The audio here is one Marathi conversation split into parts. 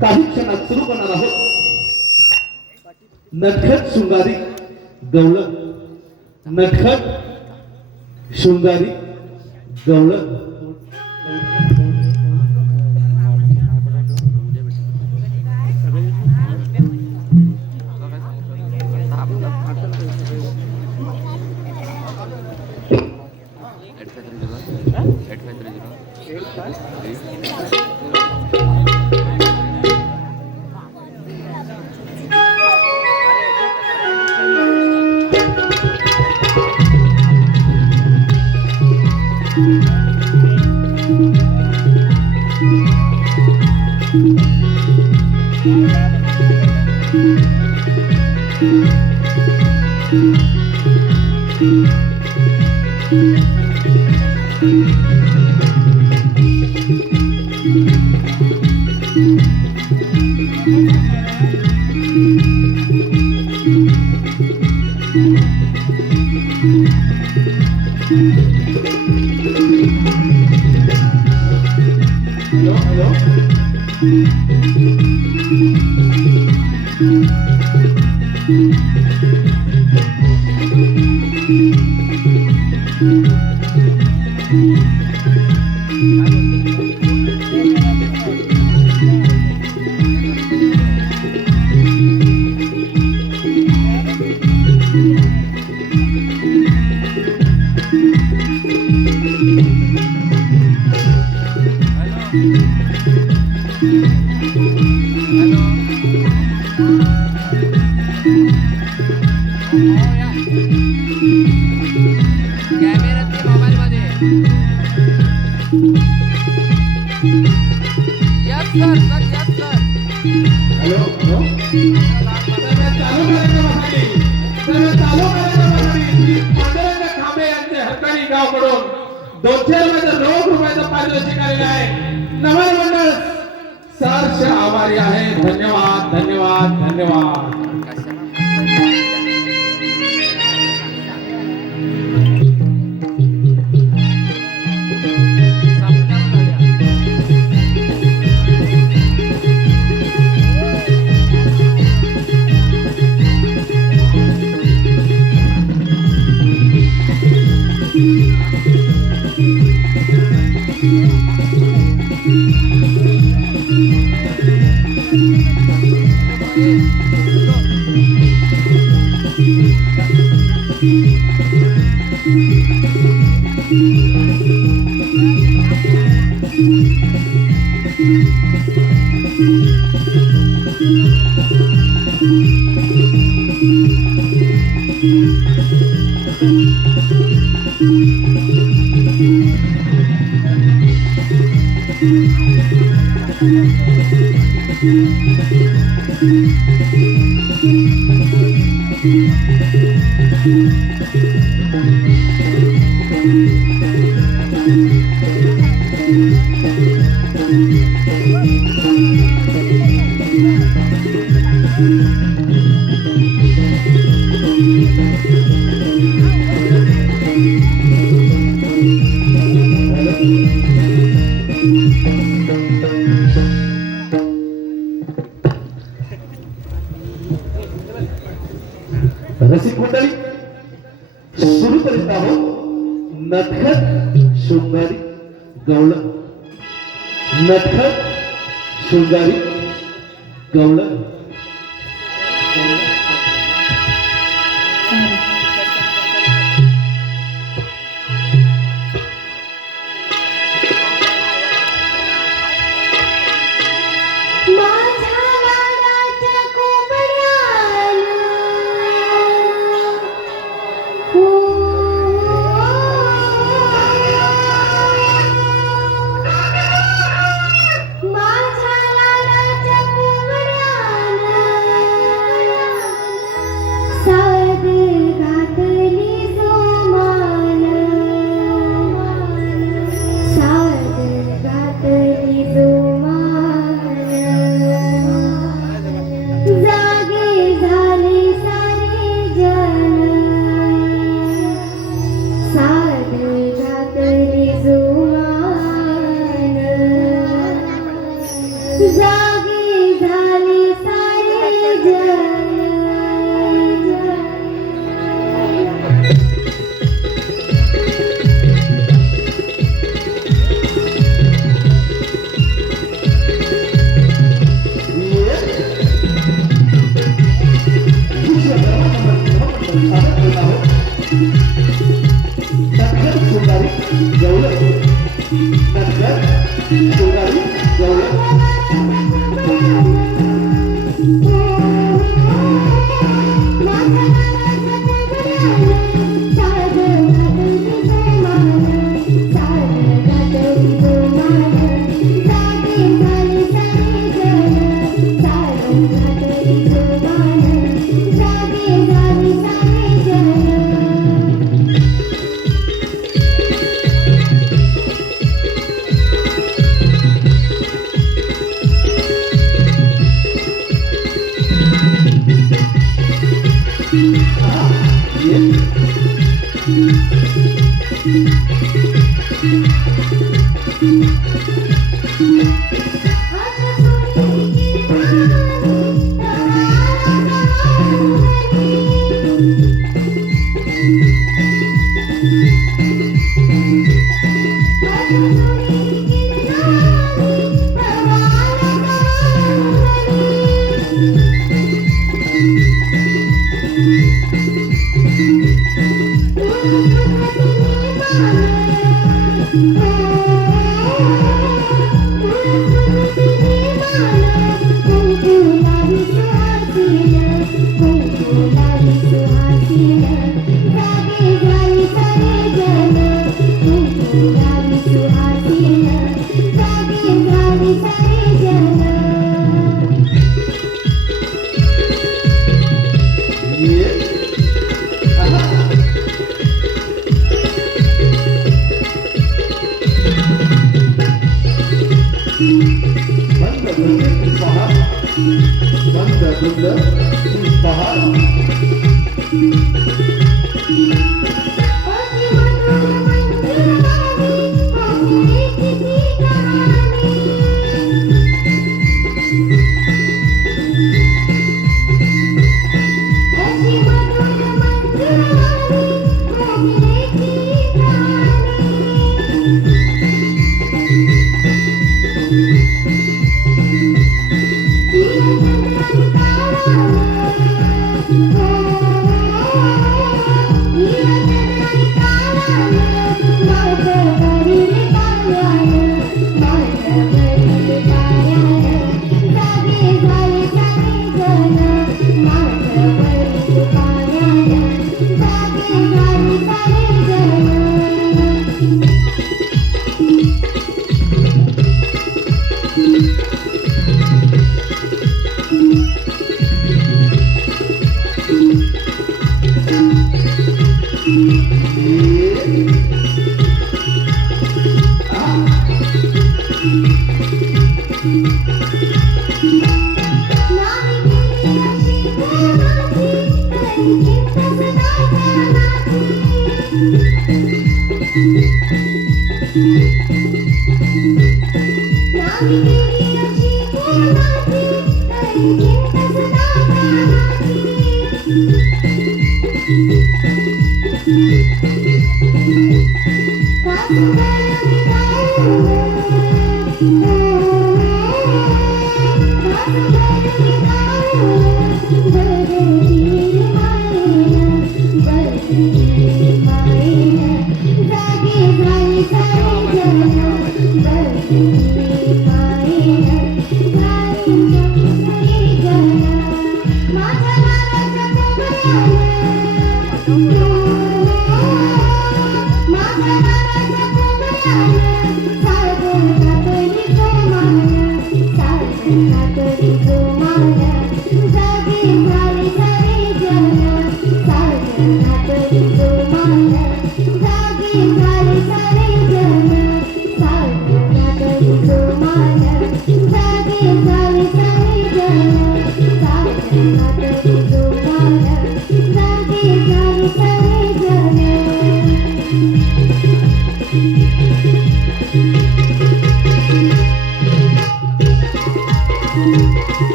काही क्षणात सुरू करणार आहोत नटखट शृंगारी गवळण. नटखट शृंगारी गवळण. नमन मंडळ सहर्ष आभारी आहे. धन्यवाद धन्यवाद धन्यवाद. रसिक मंडळी सुरू करीत आहोत नटखट शृंगारी गवळण. नटखट शृंगारी गवळण.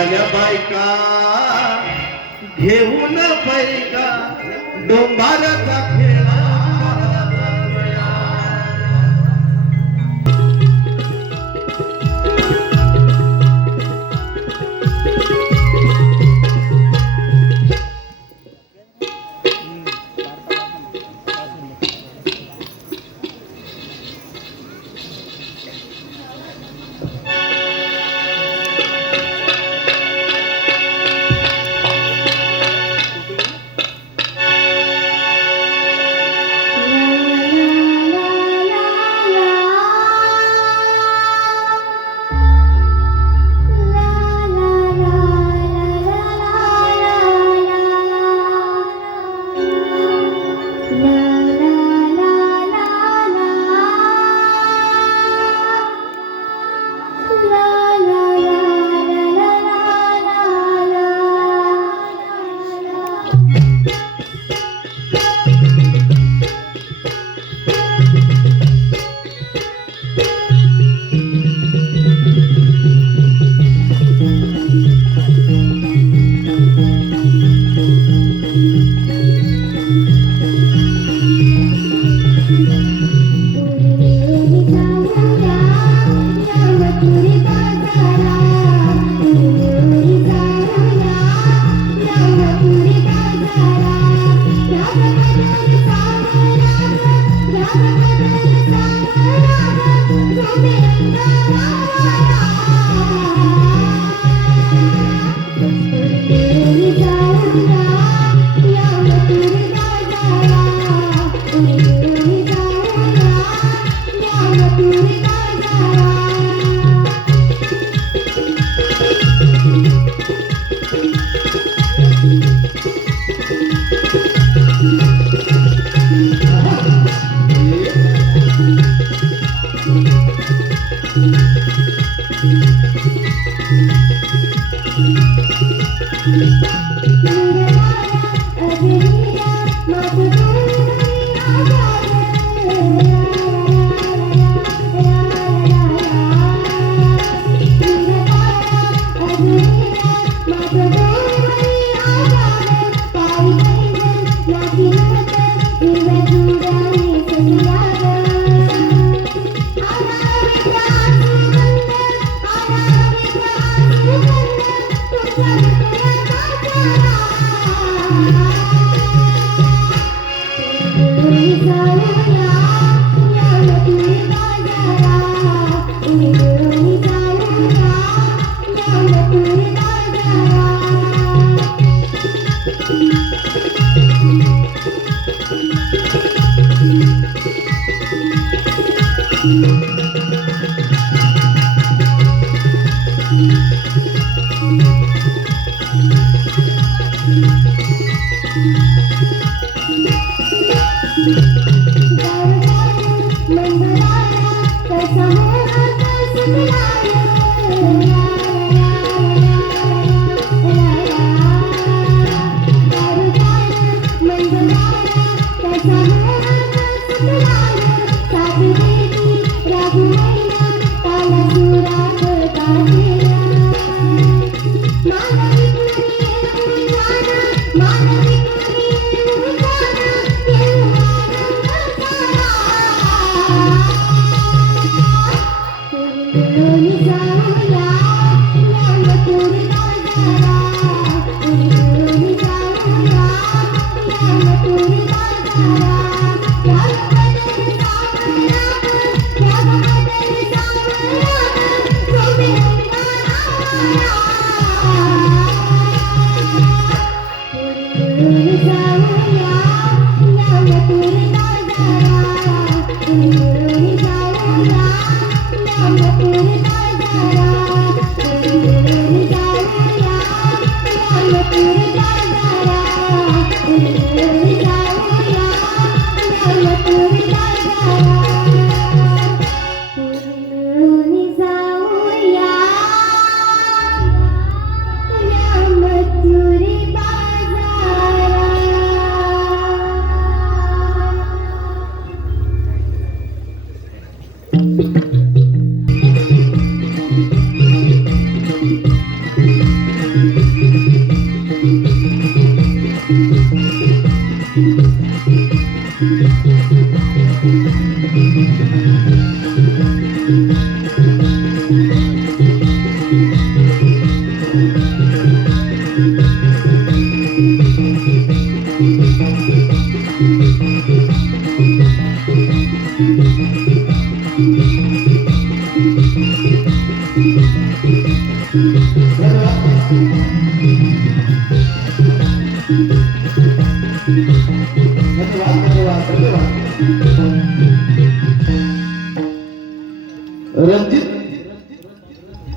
आल्या बायका घेऊन पैका डोंबाराचा खेळा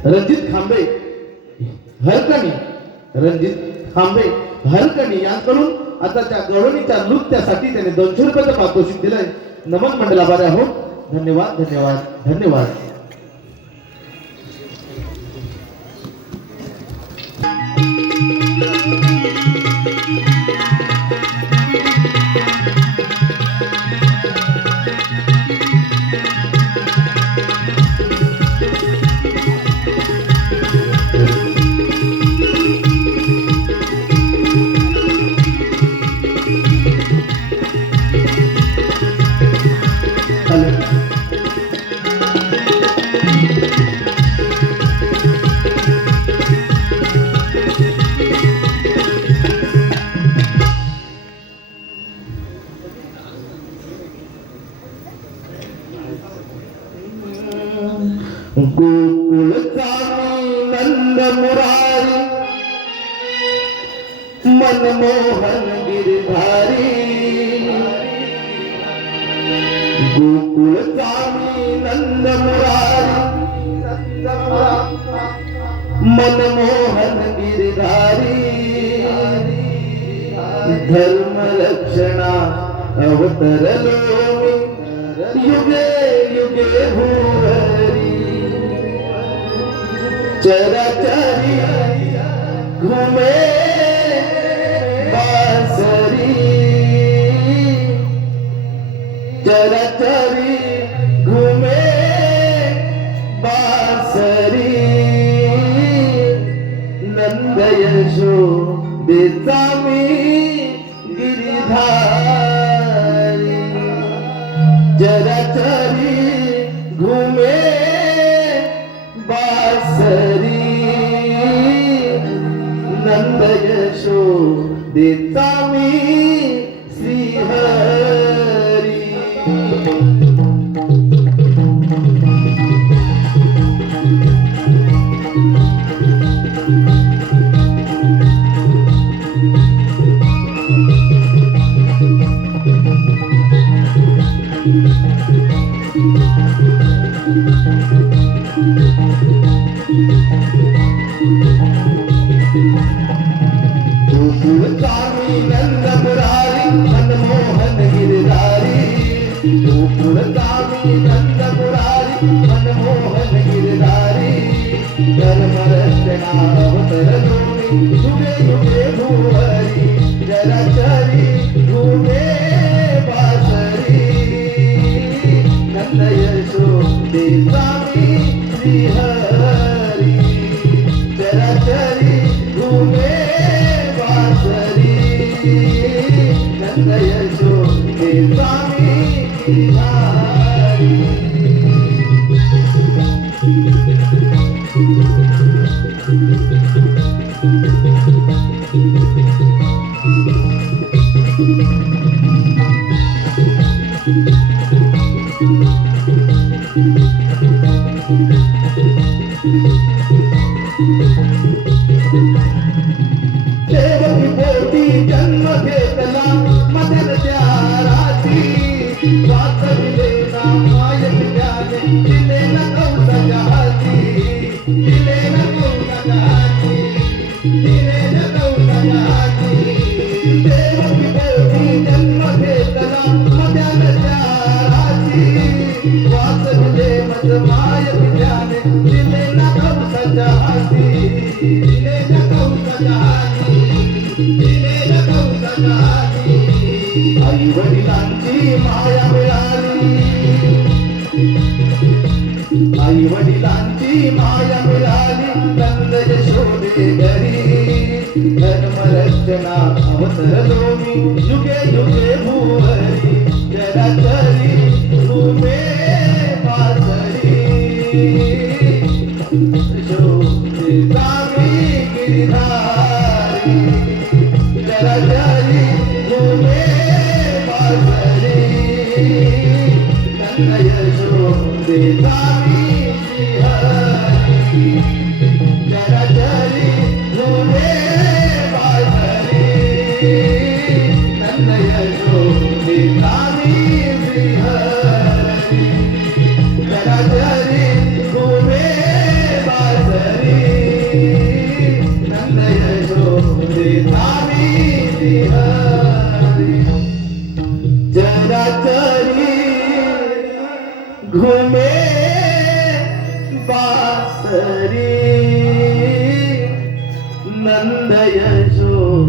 रणजित खांबे हरकणी हरकणी यांकडून आता त्या गवळणीच्या नृत्यासाठी त्याने 200 रुपयाचं पारितोषिक दिलंय. नमन मंडळाबारे आहोत. धन्यवाद धन्यवाद धन्यवाद. मनमोहन गिरधारी गोकुळ स्वामी नंद मुरारी मनमोहन गिरधारी धर्म रक्षणा अवतरलो युगे युगे भूरी चराचरी घूमे बांसुरी चराचरी घूमे बांसुरी नंद यशोदेचा मी गिरिधारी चराचरी घूमे बांसुरी नंद यशोदेचा मी श्रीहरी गोकुळचामी नंद मुरारी मनमोहन गिरधारी गोकुळचामी नंद मुरारी मनमोहन गिरधारी धर्मरक्षणावतरलोनी युगे युगे भुवरी चराचरी घूमे बांसुरी नंद यशोदेचा मी श्रीहरी चराचरी घूमे बांसुरी नंद यशोदेचा मी गिरधारी देवकी पोटी जन्म घेतला मदन राती वाचविले ना माय पित्याने दिले न कौसाच्या हाती दिले न कौसाच्या हाती दिले न कौसाच्या हाती देवकी पोटी जन्म घेतला मदन राती वाचविले मज माय पित्याने दिले न कौसाच्या हाती दिले न कौसाच्या हाती दिले न कौसाच्या हाती आई वडिलांची माया मिळाली आई वडिलांची माया मिळाली नंद यशोदे घरी धर्मरक्षणा अवतरलो मी युगे युगे भुवरी चराचरी घूमे बांसुरी यशोदेचा मी गिरिधारी चराचरी घूमे बांसुरी नंद यशोदेचा मी श्रीहरी चराचरी घूमे बांसुरी नंद यशोदेचा मी श्रीहरी चराचरी घूमे बांसुरी नंद यशोदेचा मी श्रीहरी चराचरी घूमे बांसुरी नंद यशोदेचा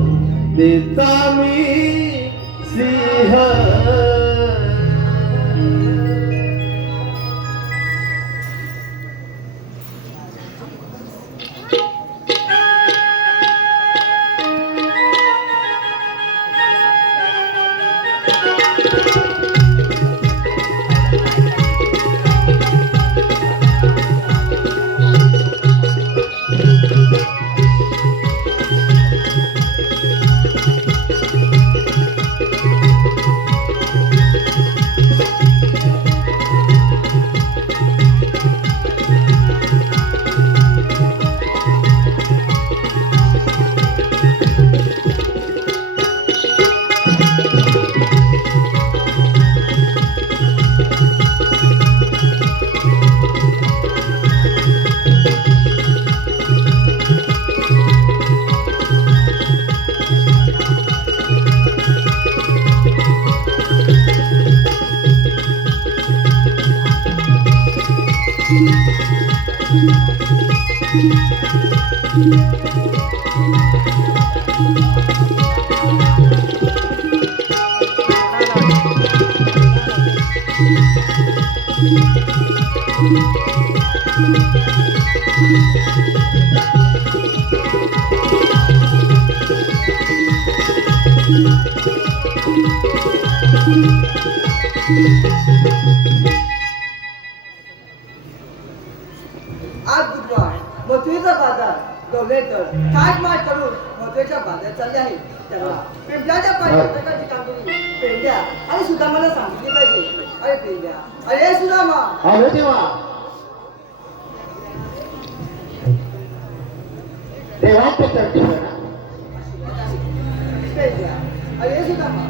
मी श्रीहरी आज बुधवार मथुरेचा बाजार गवलेतर थाट माट करून मथुरेच्या बाजारात चालले आहे त्याला पिंपळाच्या पाण्याची कामगिरी पेंड्या आणि सुदामाला सांगितली पाहिजे. अरे पेंड्या, अरे सुदामा, आलो तेव्हा देवाच्या चर्चेवर पेंड्या, अरे सुदामा,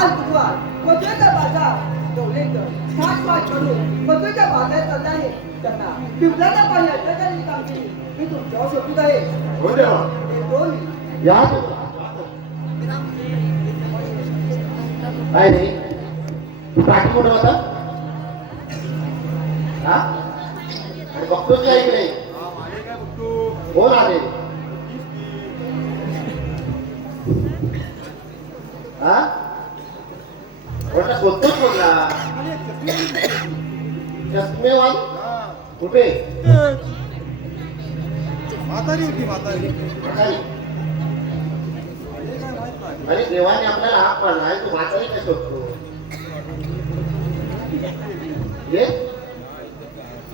आज बुधवार मथुरेचा बाजार गवलेतर थाट माट करून मथुरेच्या बाजारात चालले आहे त्यांना पिंपळाच्या पाण्याची कामगिरी मी तुमच्यावर सोपीत आहे. हो देवा. दोन या काय रे तू पाठी कोण होता हा आणि बघतोच या इकडे कोण आले हा कोणता शोधतोच बोलला चष्मेवाल कुठे म्हातारी होती म्हातारी. म्हातारी. अरे देवाने आपल्याला हात मारला तू म्हातारी काय शोधतो ये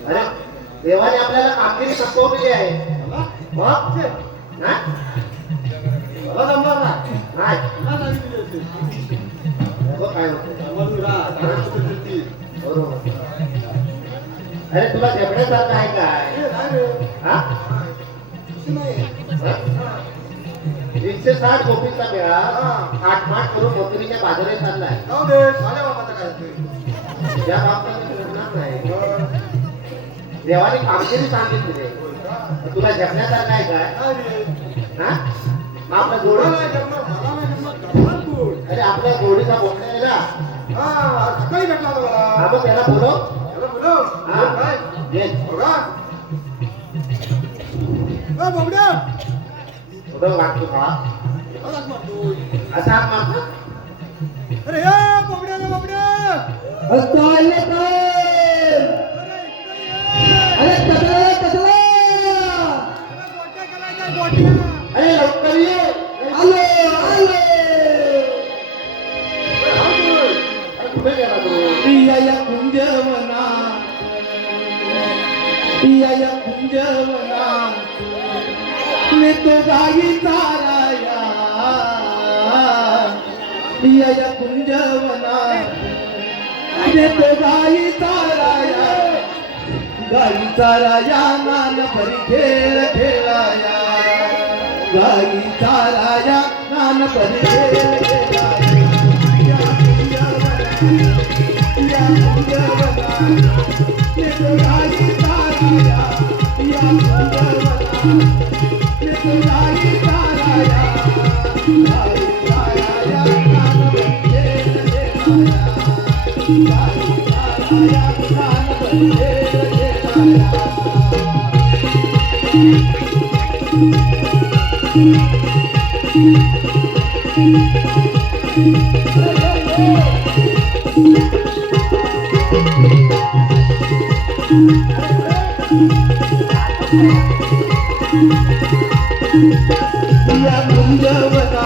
अरे देवाने आपल्याला कामगिरी संपवलेली आहे मग हा? मला जमणार नाही. नाही बघ काय होतं बरोबर. अरे तुला झेपण्यासारखं आहे काय हा 160 कोटीचा मेळा आठमाठ करून मथुरीच्या बाजारात चाललाय. या बाबतीत फिरणार नाही. देवाने कामगिरी सांगितली तुला झेपण्यासारखं आहे काय हा आपला जोड अरे आपल्या जोडीचा बोलला आहे ना हा मग त्याला बोलव हा ये थोडं वाटतो का असा हात मारतो अरे या बोबड्या ना बोबड्या. अरे कसला कसला गोट्या करायच्या गोट्या. अरे लवकर ये आलो आलो अरे कुठे गेला तू या कुंजवना या कुंजवना मी तो गाई चाराया या कुंजवना मी तो गाई चाराया नान परी खेळ खेळाया गाई चाराया नान परी खेळ खेळाया या कुंजवना मी तो गाई चाराया या कुंजवना मी तो गाई चाराया गाई चाराया नान परी खेळ खेळाया गाई चाराया नान परी खेळ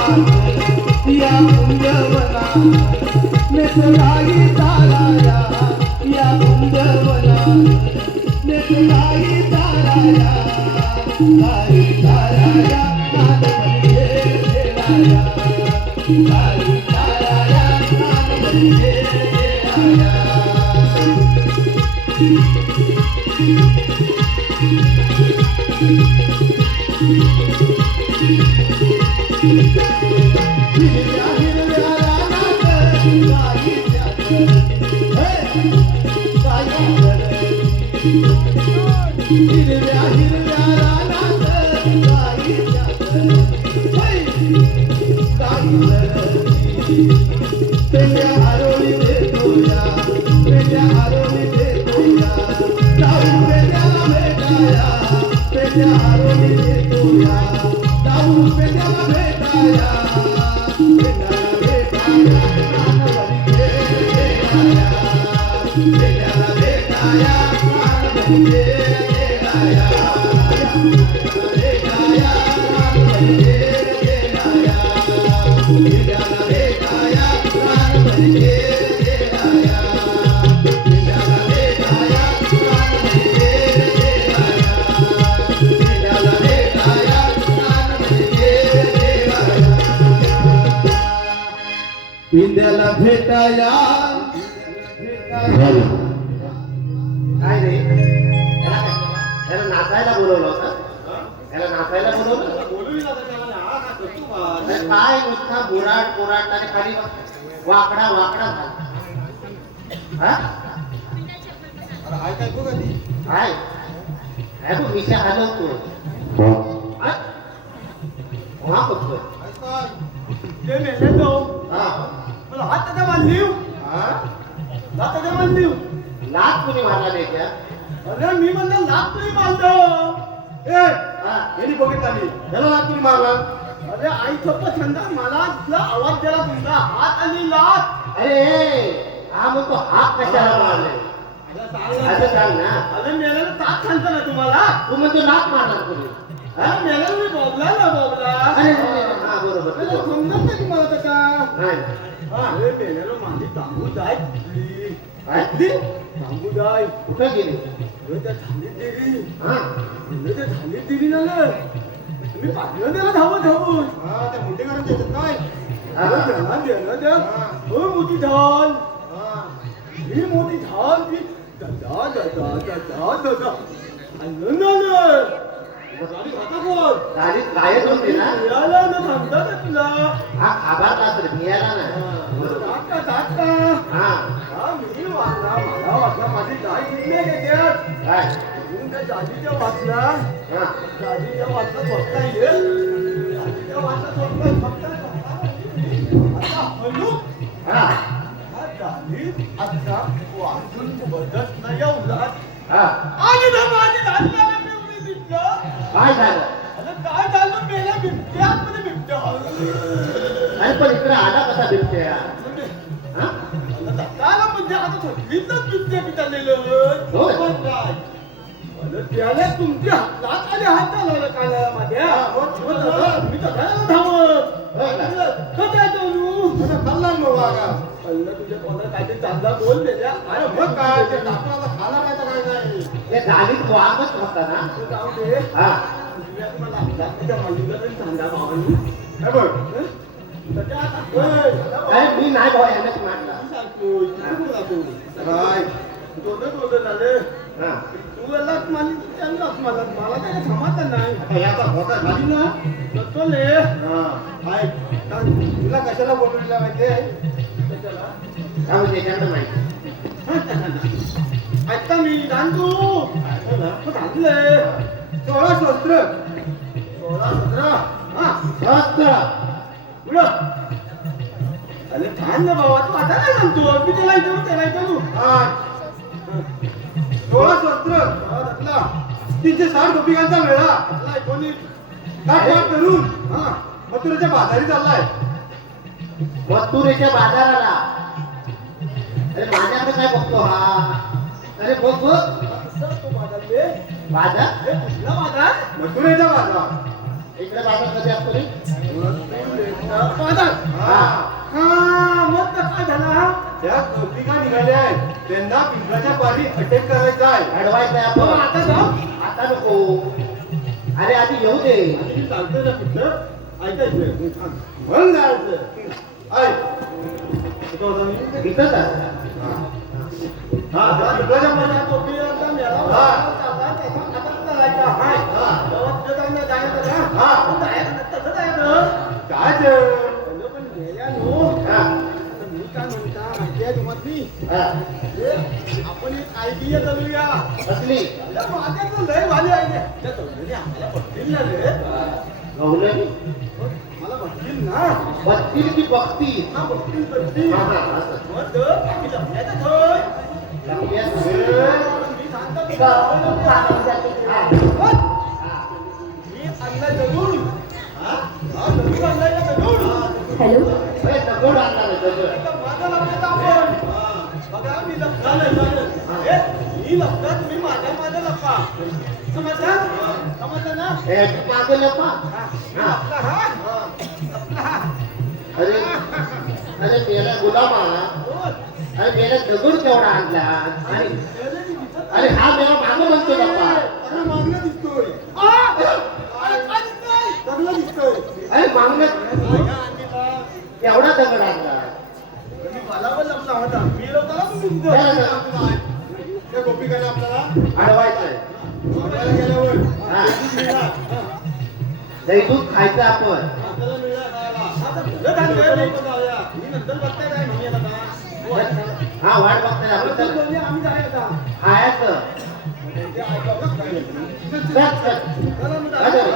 खेळाया या कुंजवना में तुलाई ताराया या कुंजवना में तुलाई ताराया लाई ताराया नान बंदे खेलाया लाई ताराया नान बंदे खेलाया हिरव्या हिरव्या रानात गाईच्या हिरव्या हिरव्या रानात गाईच्या पेंड्या आरोळी देतोया पेंड्या आरोळी देतोया जाऊ पेंड्याला भेटाया पेंड्या आरोळी घेर गेलाया पिंड्याला भेटाया रानमध्ये घेर गेलाया पिंड्याला भेटाया रानमध्ये घेर गेलाया पिंड्याला भेटाया रानमध्ये घेर गेलाया पिंड्याला भेटाया काय रे त्याला नाचायला बोलवलं होतं त्याला नाचायला बोलवलं अरे काय नुसता बोराट आणि खाली वाकडा वाकडा झाला. हा काय बघ आधी काय काय तू मिशा हलवतो हा? हा बघतोय ते मेले तो हा मला हात त्याच्या बांधलीव हा? हात त्याच्या बांधलीव लाच कुणी मारला नाही त्या अरे मी म्हणलं लाख तुम्ही बांधतो ए हा? यांनी बघितला मी त्याला लाच कुणी मारला अरे आई सोप्पा छंद मला तुला आवाज दिला तुमचा हात आणि लाख अरे हा मग तो हात कशाला मारले असं सांग ना अरे मेल्याला ताक सांगतो ना तुम्हाला तू म्हणतो लाच मारणार कुणी अरे मेल्याला मी बोबला ना बोबला अरे हा बरोबर अरे तू बोल. समजत नाही तुम्हाला त्याचा नाही अरे मेल्याला माझी तांबू जाय काय? तांबू जाय कुठं गेली अरे त्या थालीत दिली हा अरे त्या थालीत दिली ना ग मी पाहिलं त्याला धावत धावून त्या मुंडेकरांच्या याच्यात काय हा. हो मोठी ढाल ही मोठी ढाल ती दादा दादा दादा दादा आनंद आलं खाता कोण गाडीत गायब होती ना मिळाला ना सांगता का तुला हा खाबारला तर मिळाला ना बरोबर. टाका टाका हा हा मी वाचला मला वाचला माझी गाय किती घेत्यात काय म्हणून त्या जाजीच्या वाचला हा जाजीच्या वाचला स्वतः येईल जाजीच्या वाचला स्वतः आता हलू हा हा जाजी आता वाचून बदत नाही उलट हा आणि ना माझी दांडाला पिवळी दिसलं काय झालं अरे काय झालं मेल्या बिबट्या मध्ये बिबट्या अरे पण इकडे आला कसा बिबट्या हा दत्ताला म्हणजे आता थकलीतच बिबट्या पिटालेलं होय. पण काय अरे त्याला तुमच्या हातात आणि हात आला काला माझ्या मी दत्ताला धावत होय का? काय करू खाल्ला मग वागा खाल्लं तुझ्या पोटात काहीतरी चांगला बोल त्याच्या अरे मग काय ते टाकला खाला नाही तर काय नाही ते गाडीत वागत होता ना जाऊ दे हा मला त्याच्या मालिका तरी सांगा भावानी काय बघ त्याच्या आता अरे मी नाही भाऊ यानंच मारला काय दोघं झाले हा तू लाच मारली त्यांनाच मला मला काय समाधान नाही आता याचा होता झाली ना चले तुला कशाला बोलवलेला माहितीये कशाला काय म्हणजे त्याच्याकडे माहिती ऐकता मी जाणतो घातलंय 16 शस्त्र 16 शस्त्र हा स्वस्त पुढं अरे थांब ना बाबा तू आता काय सांगतो मी त्याला इकडू 16 शस्त्र तीनशे 60 गोपिकांचा मेळा कोणी काय करून हा मथुरेच्या बाजारी चाललाय मथुरेच्या बाजाराला अरे माझ्याकडे काय बघतो हा अरे बघ बघ बाजार मथुरेचा बाजार इकडे बाजार कधी असतो रे बाजार हा हा मग काय झाला त्या गोपिका निघाल्या आहेत त्यांना पिंपळाच्या पारी अटक करायचं आहे अडवायचं आहे आपण आता जाऊ आता नको अरे आधी येऊ दे चालतं ना कुठं ऐकायचं मग जायचं ऐक कुठं होता मी इथंच आहे. हा पिंपळाच्या पारी टोपीचा मेळा चालला त्याचा आता करायचा हाय तेव्हा तिथं जाऊन जायचं ना जायचं तसं जायचं जायचं पण गेल्यानो हा आता मी काय म्हणता माहितीये तुम्हाला हा आपण एक आयडिया चालूया असली माझ्याकडं लय भारी आयडिया त्या चौधरी आम्हाला बघतील ना रे गवलनी मला बघतील ना बघतील की बघतील हा बघतील बघतील हा हा असं. मग आम्ही लपण्याचं थोय लपल्यास. मी सांगतो मी हा. मी आणलाय दगड हा दगड आणलाय का दगड हॅलो अरे दगड आणला रे, दगड. आता माझं लपण्याचं आपण बघा मी लपणार नाही मी मी लपता तुम्ही माझ्या माझ्या लपा समजलं ना मागे लपा आपला हा अरे अरे मेला गुलामा अरे मेला दगड केवढा आणला आणि अरे हा मेला मागं म्हणतो लपा अरे मागणं दिसतोय अरे काय दिसतोय दगड दिसतोय अरे मागणं एवढा दगड आणला मला पण लपला होता मी लवताना तुम्ही त्या गोपिकाने आपल्याला अडवायचंय आपल्याला गेल्यावर दही दूध खायचं आपण आपल्याला मिळाला खायला मी नंतर बघताय काय नाही आता हा वाट बघताय आपण चल. आम्ही जायचं खायचं चल, चल.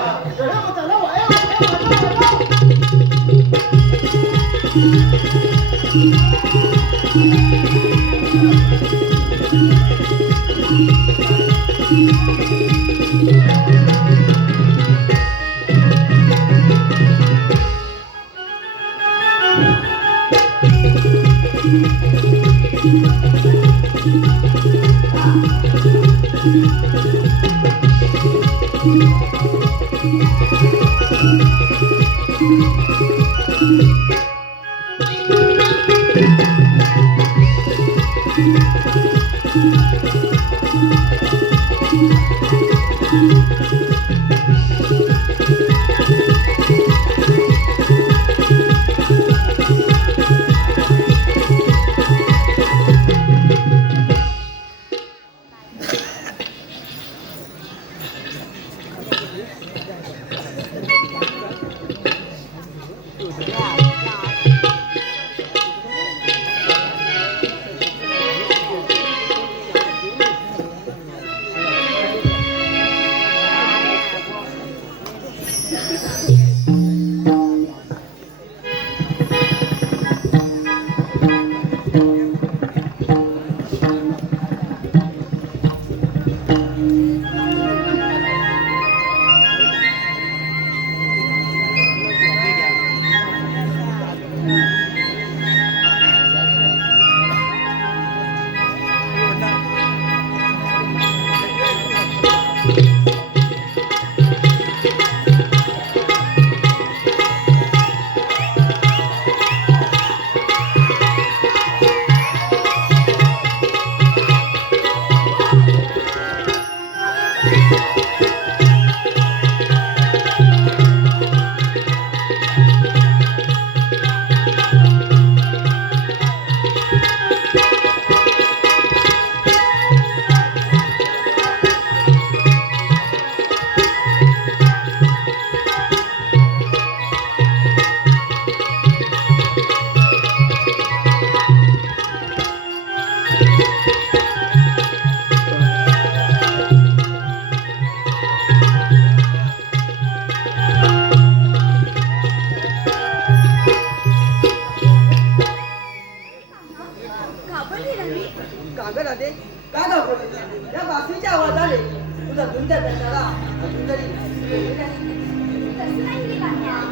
कागद आले का दाखवले या बासरीच्या आवाजाने तुझा धुंद त्याला अजून तरी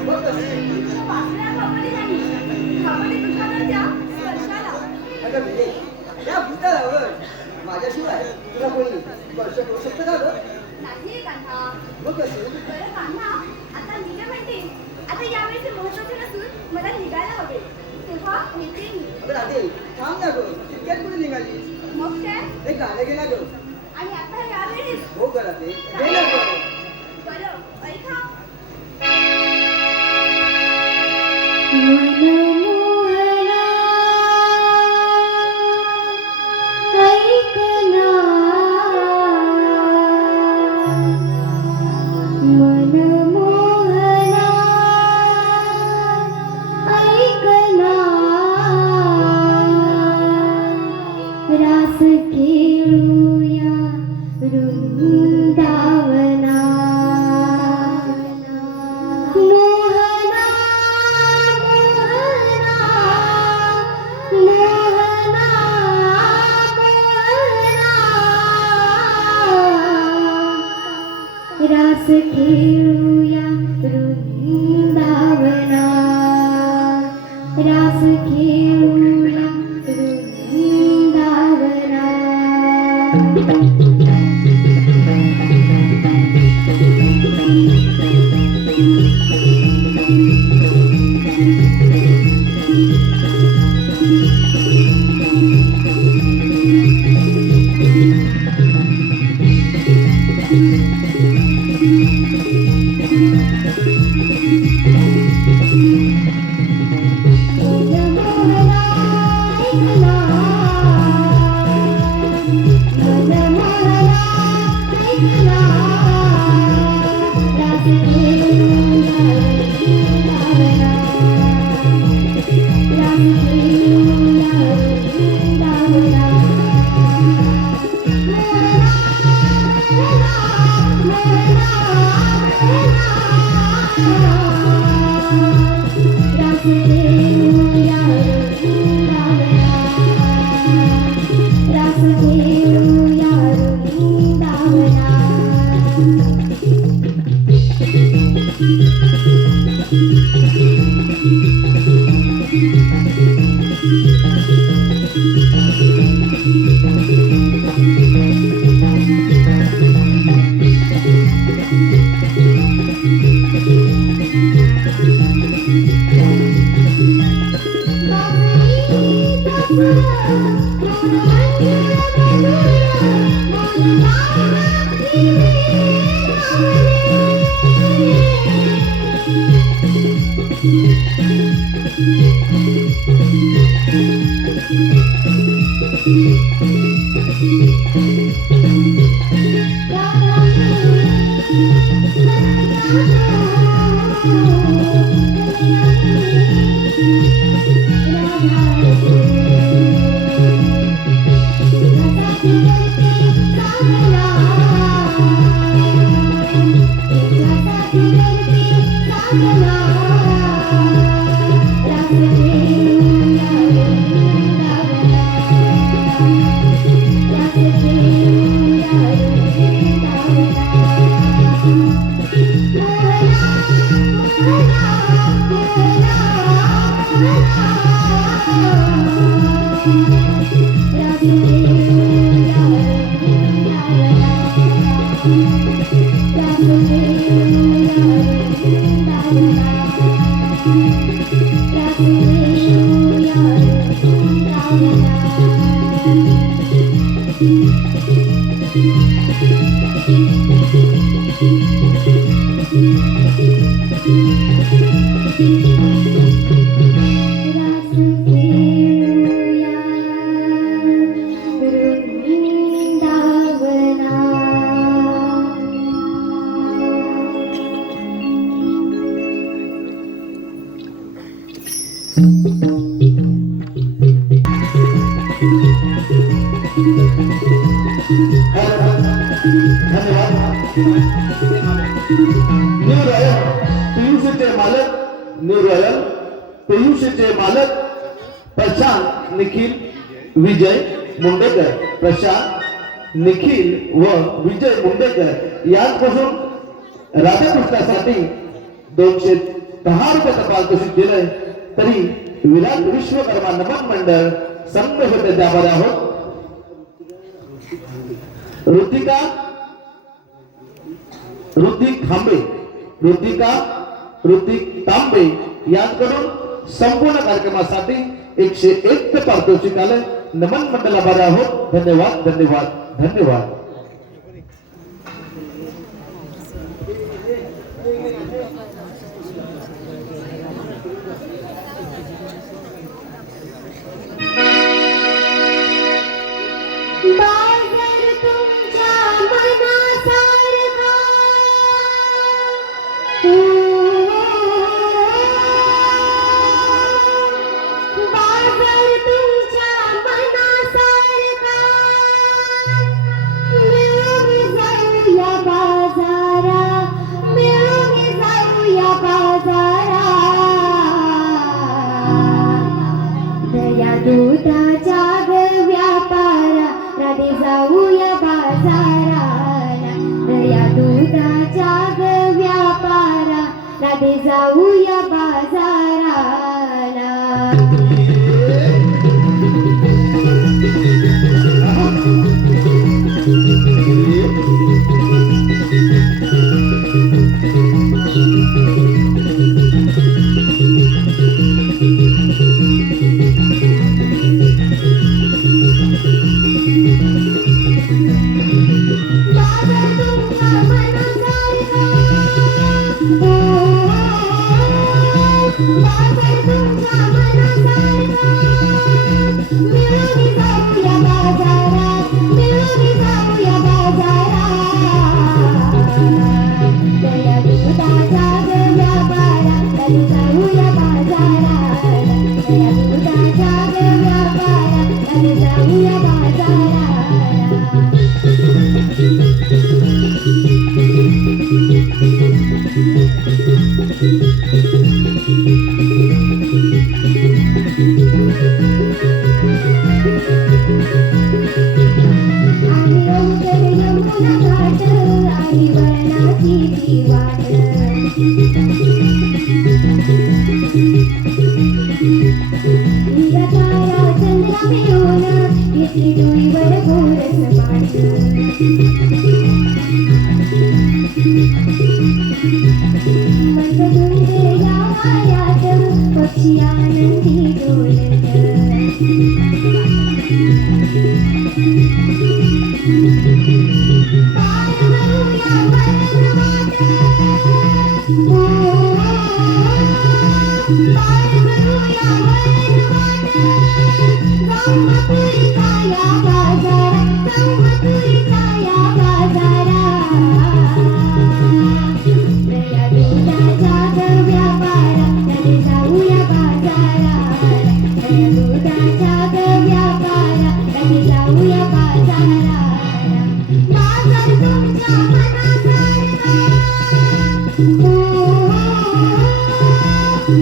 बघ कशी. अगं विजय, या भूतालावर माझ्याशिवाय तुला कोणी स्पर्श करू शकतं का गं? बघ कशी. मला निघायला हवे तेव्हा येते मी. अगं राधे, थांब ना गं, तितक्यात कुठे निघाली? मग काय ते गाणं गेला गं. आणि आता यावेळेस हो गं राधे, गेलं गं. बरं ऐका रास खेळूया वृंदावन न्यू रॉयल पीयूषचे मालक न्यू रॉयल पीयूषचे मालक प्रशांत निखिल विजय मुंडेकर प्रशांत निखिल व विजय मुंडेकर यांपासून राधाकृष्णासाठी 210 रुपये पारितोषिक दिलंय. तरी विराट विश्वकर्मा नमन मंडळ संघ होते त्यामध्ये आहोत. ऋतिक तांबे यांकडून संपूर्ण कार्यक्रमासाठी 101 पारितोषिक आले. नमन मंडळामध्ये आहोत. धन्यवाद धन्यवाद धन्यवाद. बाजार तुमच्या मनासारखा बाजार तुमच्या मनासारखा मिळून जाऊया बाजारा मिळून जाऊया बाजारा दया दुधाच्या व्यापारा राधे जाऊया बाजाराला दया दुधाच्या व्यापारा राधे जाऊया बाजाराला. बाजार तुमच्या मनासारखा मिळून जाऊया बाजारात मिळून जाऊया बाजारात दया दुधाचा ग व्यापारात तरी जाऊया बाजारात दया दुधाचा ग व्यापारात तरी जाऊया बाजारात आणि अवघड यमुना घाट आणि वळणाची ती वाट या तारा चंद्रा मिळून घेतली डोईवर गोरस माट मंदधुंद या वाऱ्यात पक्षी आनंदी डोलत पार करूया वरघाट पार करूया वरघाट जाऊ मथुरीचा या बाजारात जाऊ मथुरीचा या बाजारात दया दुधाचा ग व्यापारात तरी जाऊया बाजारात दया दुधाचा ग व्यापारात तरी जाऊया बाजारात बाजार तुमच्या मनासारखा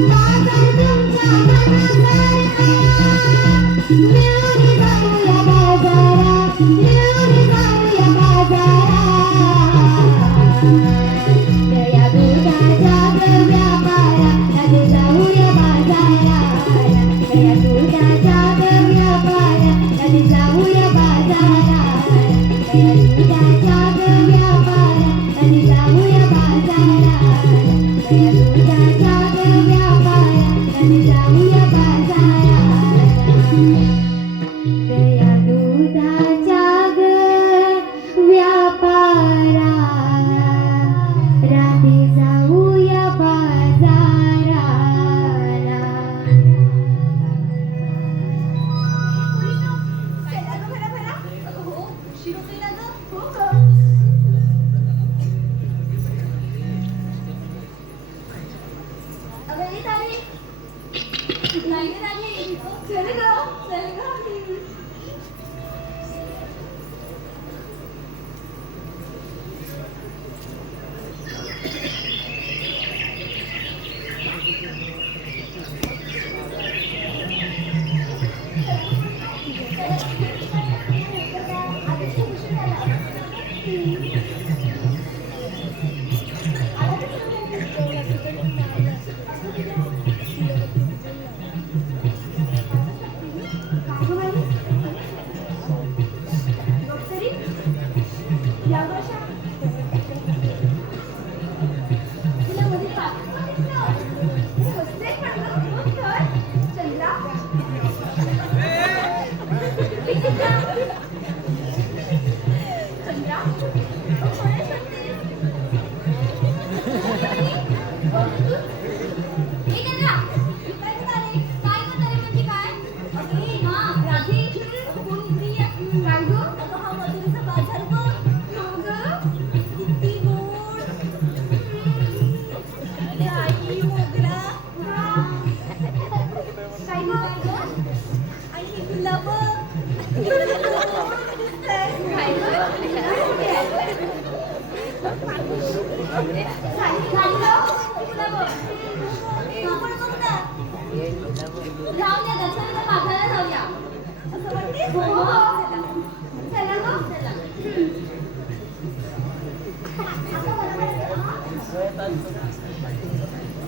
बाजार तुमच्या मनासारखा मिळून जाऊया बाजारात मिळून जाऊया बाजारात दया दुधाचा ग व्यापारात तरी जाऊया बाजारात दया दुधाचा ग व्यापारात तरी जाऊया बाजारात दया दुधाचा ग व्यापारात तरी जाऊया बाजारात दया दुधाचा ग व्यापारात तरी जाऊया बाजारात दया दुधाचा ग व्यापारात राधी जाऊया बाजाराला चला गं भरा भरा. हो उशीर होतोय ना गं. हो गं. अगं ये ताई. नाही गं ताई. चल गं. चल गं.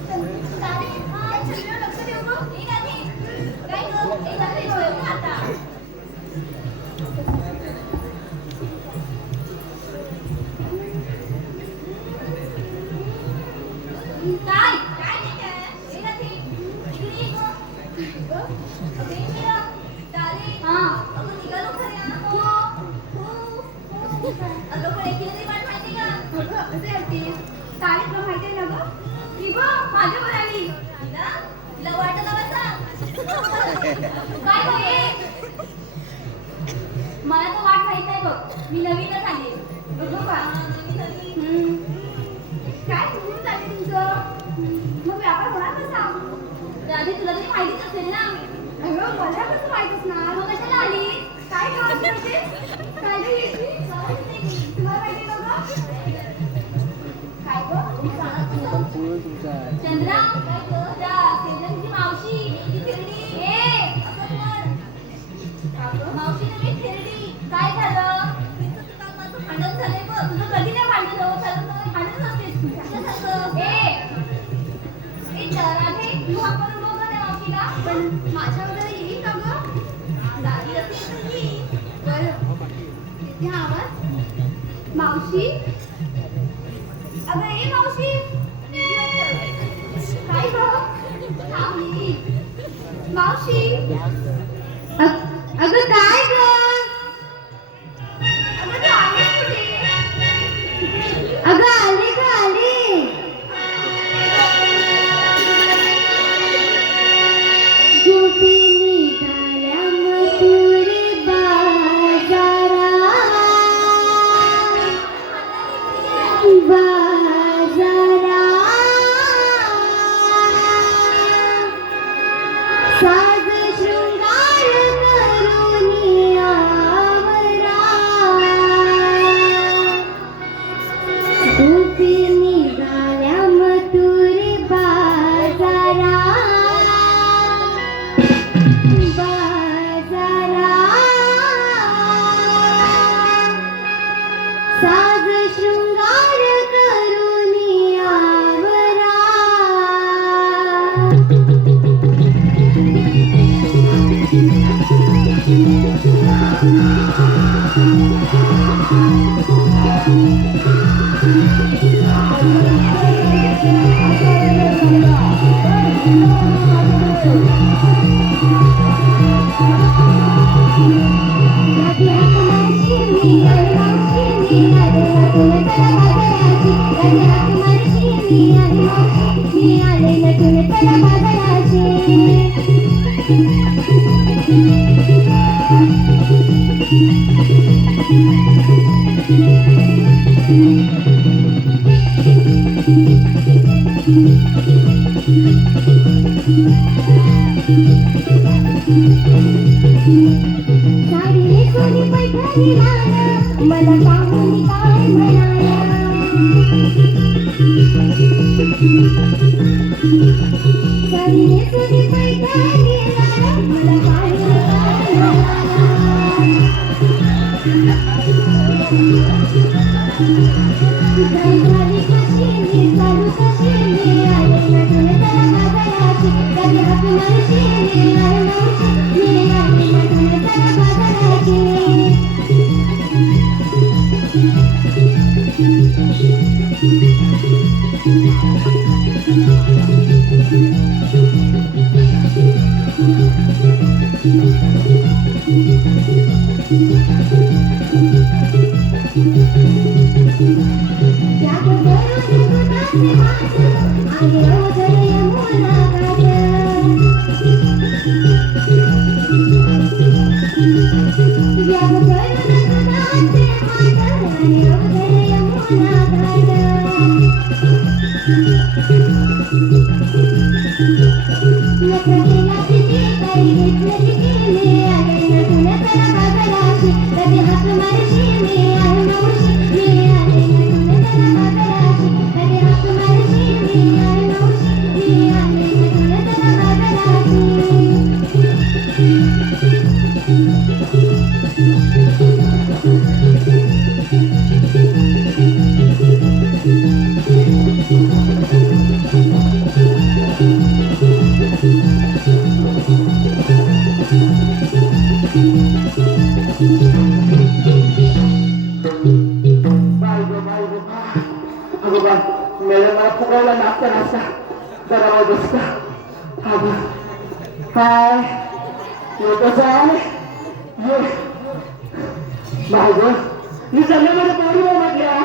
चला. काय गं हे? मला तो वाट माहित नाही बघ. मी नवीनच आले. बघू का? काय कुठून चालले तुमचं? मग व्यापार होणार कसा? राधी तुला तरी माहितीच असेल ना. अगं मला कसं माहित असणार? मग कशाला आली? काय काम करतेस? काय गं येते? तुला माहिती नव्हतं? काय गं? मी सांगत होतो. चंद्रा, काय गं? त्या सेजलची मावशी, ती थेरडी. असं कर. मावशी तुम्ही थेरडी. काय झालं? तिचं काल माझं भांडण झालंय बघ. तुझं कधी नाही भांडण होत. भांडण असतेस तू. कशासारखं? राधे, तू हा करून बघ त्या मावशीला. पण माझ्या वगैरे येईल का गं? दादी असेल तर येईल. बरं. तिथे आवाज. मावशी, अगं ए मावशी. काय गं? थांब येईल. मावशी, अगं काय गं? अगं तू आलीस कुठे? अगं आले गं आले. गोपी निघाल्या मथुरे बाजारा. साज शृंगार करून आवरा. गोपी निघाल्या मथुरे बाजारा. साज शृंगार करून आवरा. साडी सोनी पैठणी लाल मला पाहून काय म्हणाला. साडी सोनी पैठणी लाल मला पाहून काय झाली कशी मी चालू कशी मी आले नटून त्याला बाजाराची. कधी हाती मारशी मी आले नवशी मी आले नटून त्याला बाजाराची. मला फुगवला नाचता नाचता जरा बसता. काय कसं आहे भाऊ मी सगळ्यामध्ये पोरी म्हटल्या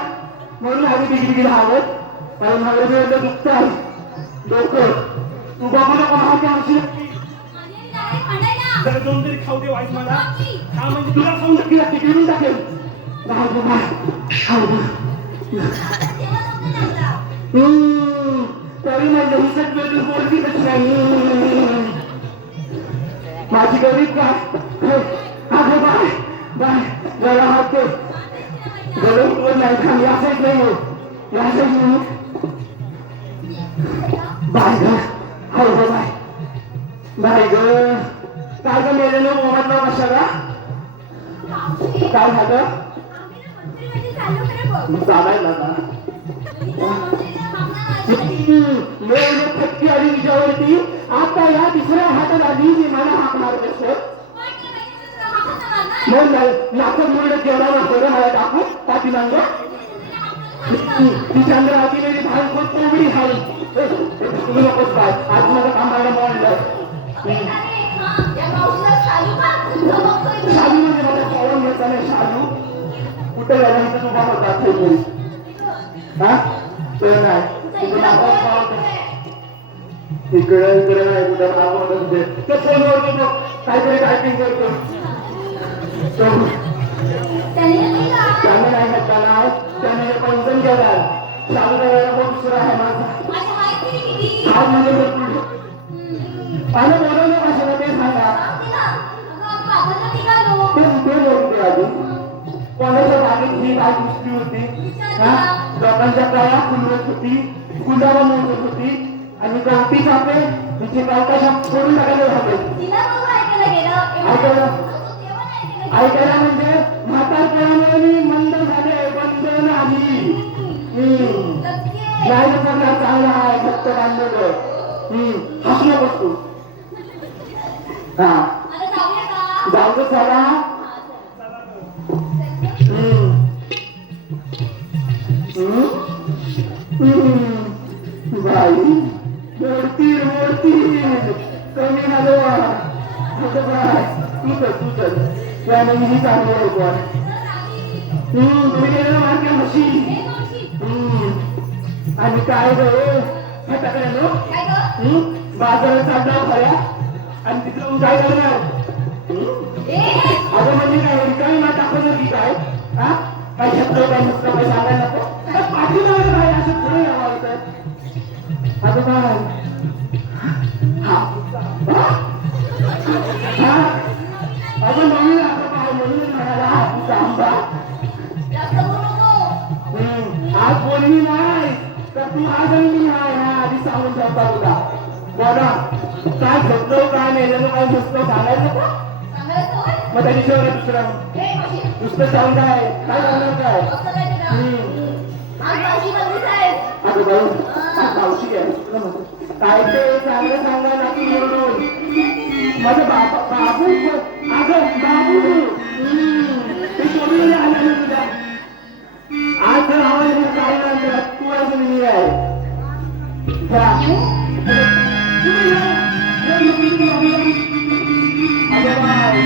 म्हणून हवी तिकडे धावत आणि माझं दुखत आहे डोकं. तू बघू नको माझ्या जरा दोन तरी खाऊ दे वाईट मला बाकी. हा म्हणजे तुला खाऊन टाकेल तिकडून टाकेल तेव्हा नव्हतं लागला. तरी म्हणजे ही सगळी बोलतीच नाही माझी गरीब काय अगं बाय बाय जरा हात गरीब नाही खाली असंच नाही असंच नाही बाय ग हो ग बाय बाय ग काय ग मेलेलं मोहम्मद कशाला मावशी, काय झालं आम्ही ना मंदिरमध्ये चाललो खरं बघ. चालायला का इथं मंदिराला भावना नाही. मेल फटकी आली तिच्यावरती आता या तिसऱ्या हातात आली जी मला हाक मारत असतो वाटलं पाहिजे तुला हाकच मारणार. मग नाकत मुळे केवढा नसतो रे मला टाकू पाठीमांग ती चंद्र आधी मेरी भाई खूप कोंबडी खाई तुम्ही नकोच काय आज मला कामाला म्हणलं अरे, हा, त्या मावशीला शालू का? तुझं बघतोय मी. शालू म्हणजे मला कळून घेता नाही शालू कुठे गेला इथं उभा होता थैली हा तर नाही तुझं नाव इकडे इकडे नाही कुठं नाव होतं तुझे तो फोनवर बघ काहीतरी टायपिंग करतो त्याने नाही का? त्याने नाही म्हटला नाव त्याने पंचन केला शालू वेळेला मग दुसरा आहे माझा माझी माहिती किती? आज म्हणजे आणि बोलवलं कशाला ते सांगा सांग तिला. अगं, आम्ही बाजारला निघालो. ते बोलून ते अजून कोणाच्या बागेत ही काय गोष्टी होती हा लोकांच्या कळा फुलवत होती गुलाबा मोडत होती आणि गवती सापे तिचे कवकाशा फोडून टाकायला होते तिला बघून ऐकायला गेलं. एवढं ऐकायला? तेव्हा नाही ऐकायला गेलं. ऐकायला म्हणजे म्हातारपणामुळे मी मंद झाले बंद नाही नक्की. नाही प्रकार चांगला आहे फक्त बांधलेलं हसू नकोस तू हा आता जाऊया का? जाऊ चला हा, चल. बाई मोडती कमी झालो तू तर त्याने मी चांगलं होतो तुम्ही गेलेला मार्ग म्हशी ए, मावशी. आणि काय ग फटाकड्यानो काय गं? बाजारात चालला खऱ्या आणि तिथं काय करणार ए, अगं म्हणजे काय रिकामी ना टाकवलं की काय हा काय घेतलं काय नसतं काय सांगायला नको पाठीमागे काय असं पुढे यावं होतं अगं काय हा हा अगं नवीन आता काय म्हणून म्हणाला तुझा आंबा जास्त बोलू नको. आज बोलली नाही तर तू आज मी नाही हा आधी सांगून ठेवता तुला बोला काय घेतलं काय नेलं काय नसतं सांगायला नको सांगायचं होय? मग त्याच्याशिवाय दुसरं ए, मावशी. नुसतं सांग काय काय करणार काय असं काय ते का? आज मावशी बंदीच आहे. अगं बाई आज मावशी आहे तुला म्हणतो. काय ते चांगलं सांगा ना की म्हणून माझं बाबू अगं बाबू ते सोडून आलं ना तुझ्या आज जर आवाज येईल काय नाही तू आज मी आहे जा. अगं बाई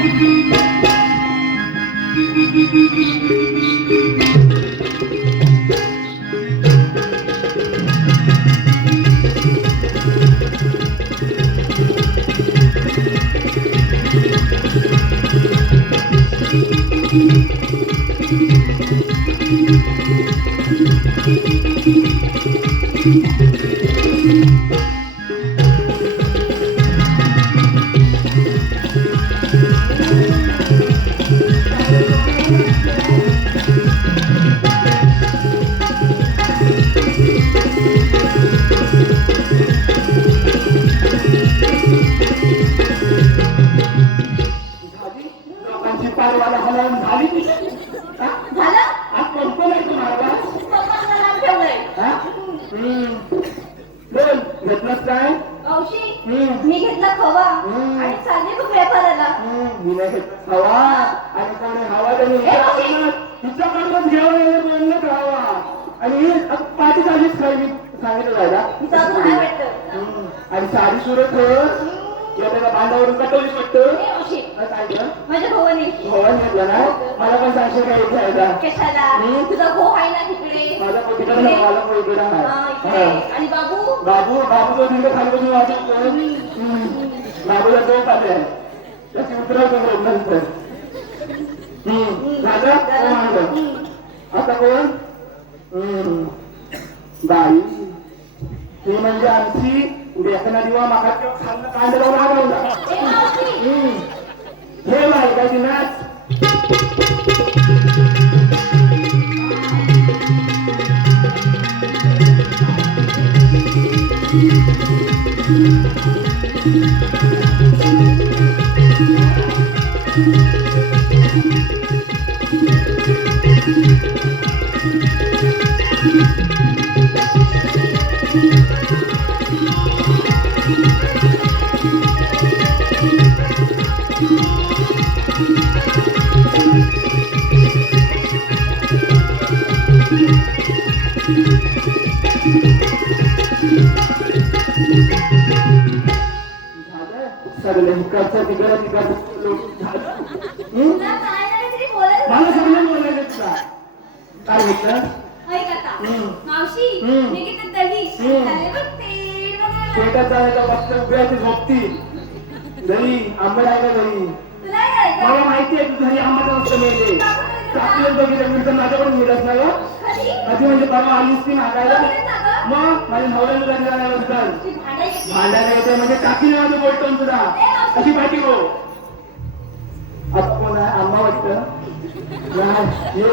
लोकांची पारवाला हलवून झाली ती हा? झालं? आज कोणतं नाही तुम्हाला पप्पाचं नाव ठेवलंय. हा? बोल घेतलंस काय मावशी, हम्म. मी घेतला खवा हम्म. आणि चालले खूप व्यापाराला. मी नाही घेत हवा आणि कोणी हवा त्यांनी तिच्याकडून जेवण बोलणं हवा आणि पाठी झालीच काय मी सांगितलं जायला तिचं अजून आहे वाटतं. आणि साडी सुरत या त्याला बांधावरून कटवलीच वाटतं ए, मावशी, काय केलं माझ्या भावाने भवन घेतलं ना मला पण सांगशील काय इथे आहे का कशाला? हम्म. तुझा भाऊ आहे ना तिकडे. माझा पोटीकडे नाही, मला पोटीकडे हा, आहे इकडे. आणि बाबू बाबू बाबू तो तिकडे खाली बसून वाचतो बाबूला दोन पाले आहे त्याची उतरवतो बघ नंतर. झालं हो म्हणलं. आता कोण बाई ती म्हणजे आमची लेखना दिवा मागा कांड लावून आवडला. ए, मावशी. हे बाई काय नाच सगळं इकडचं तिकडं लोक झालं. तुला काय नाही तरी बोलायला मला सगळं बोलायचं तुला काय म्हटलं ऐक आता. मावशी मी किती दही झाले बघ तेल वगैरे. पेटात जायचा फक्त उभ्याची झोपती घरी आंबट आहे का घरी तुला नाही जायचं? मला माहिती आहे तू घरी आंबाचं नसतं मिळते चाकलेट बघितलं मिळतं माझ्याकडून मिळत ना गं कधी? कधी म्हणजे परवा आलीस ती मागायला बघितलं ना गं? मग माझ्या नवऱ्याला घरी झाल्यानंतर ती भांडा येते. भांडायला येते म्हणजे टाकीने माझं बोलतो ना तुला अशी पाठी हो आता कोण आहे आंबा वाटतं नाही ये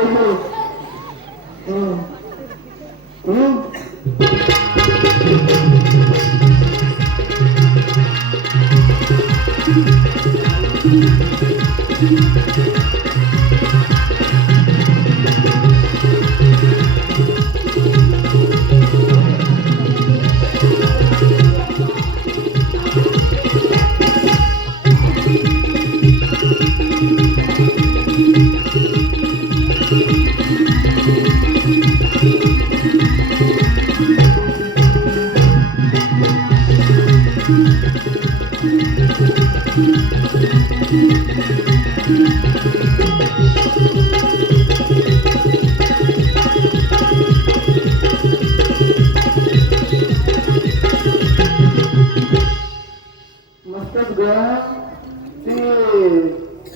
मस्तच ग ते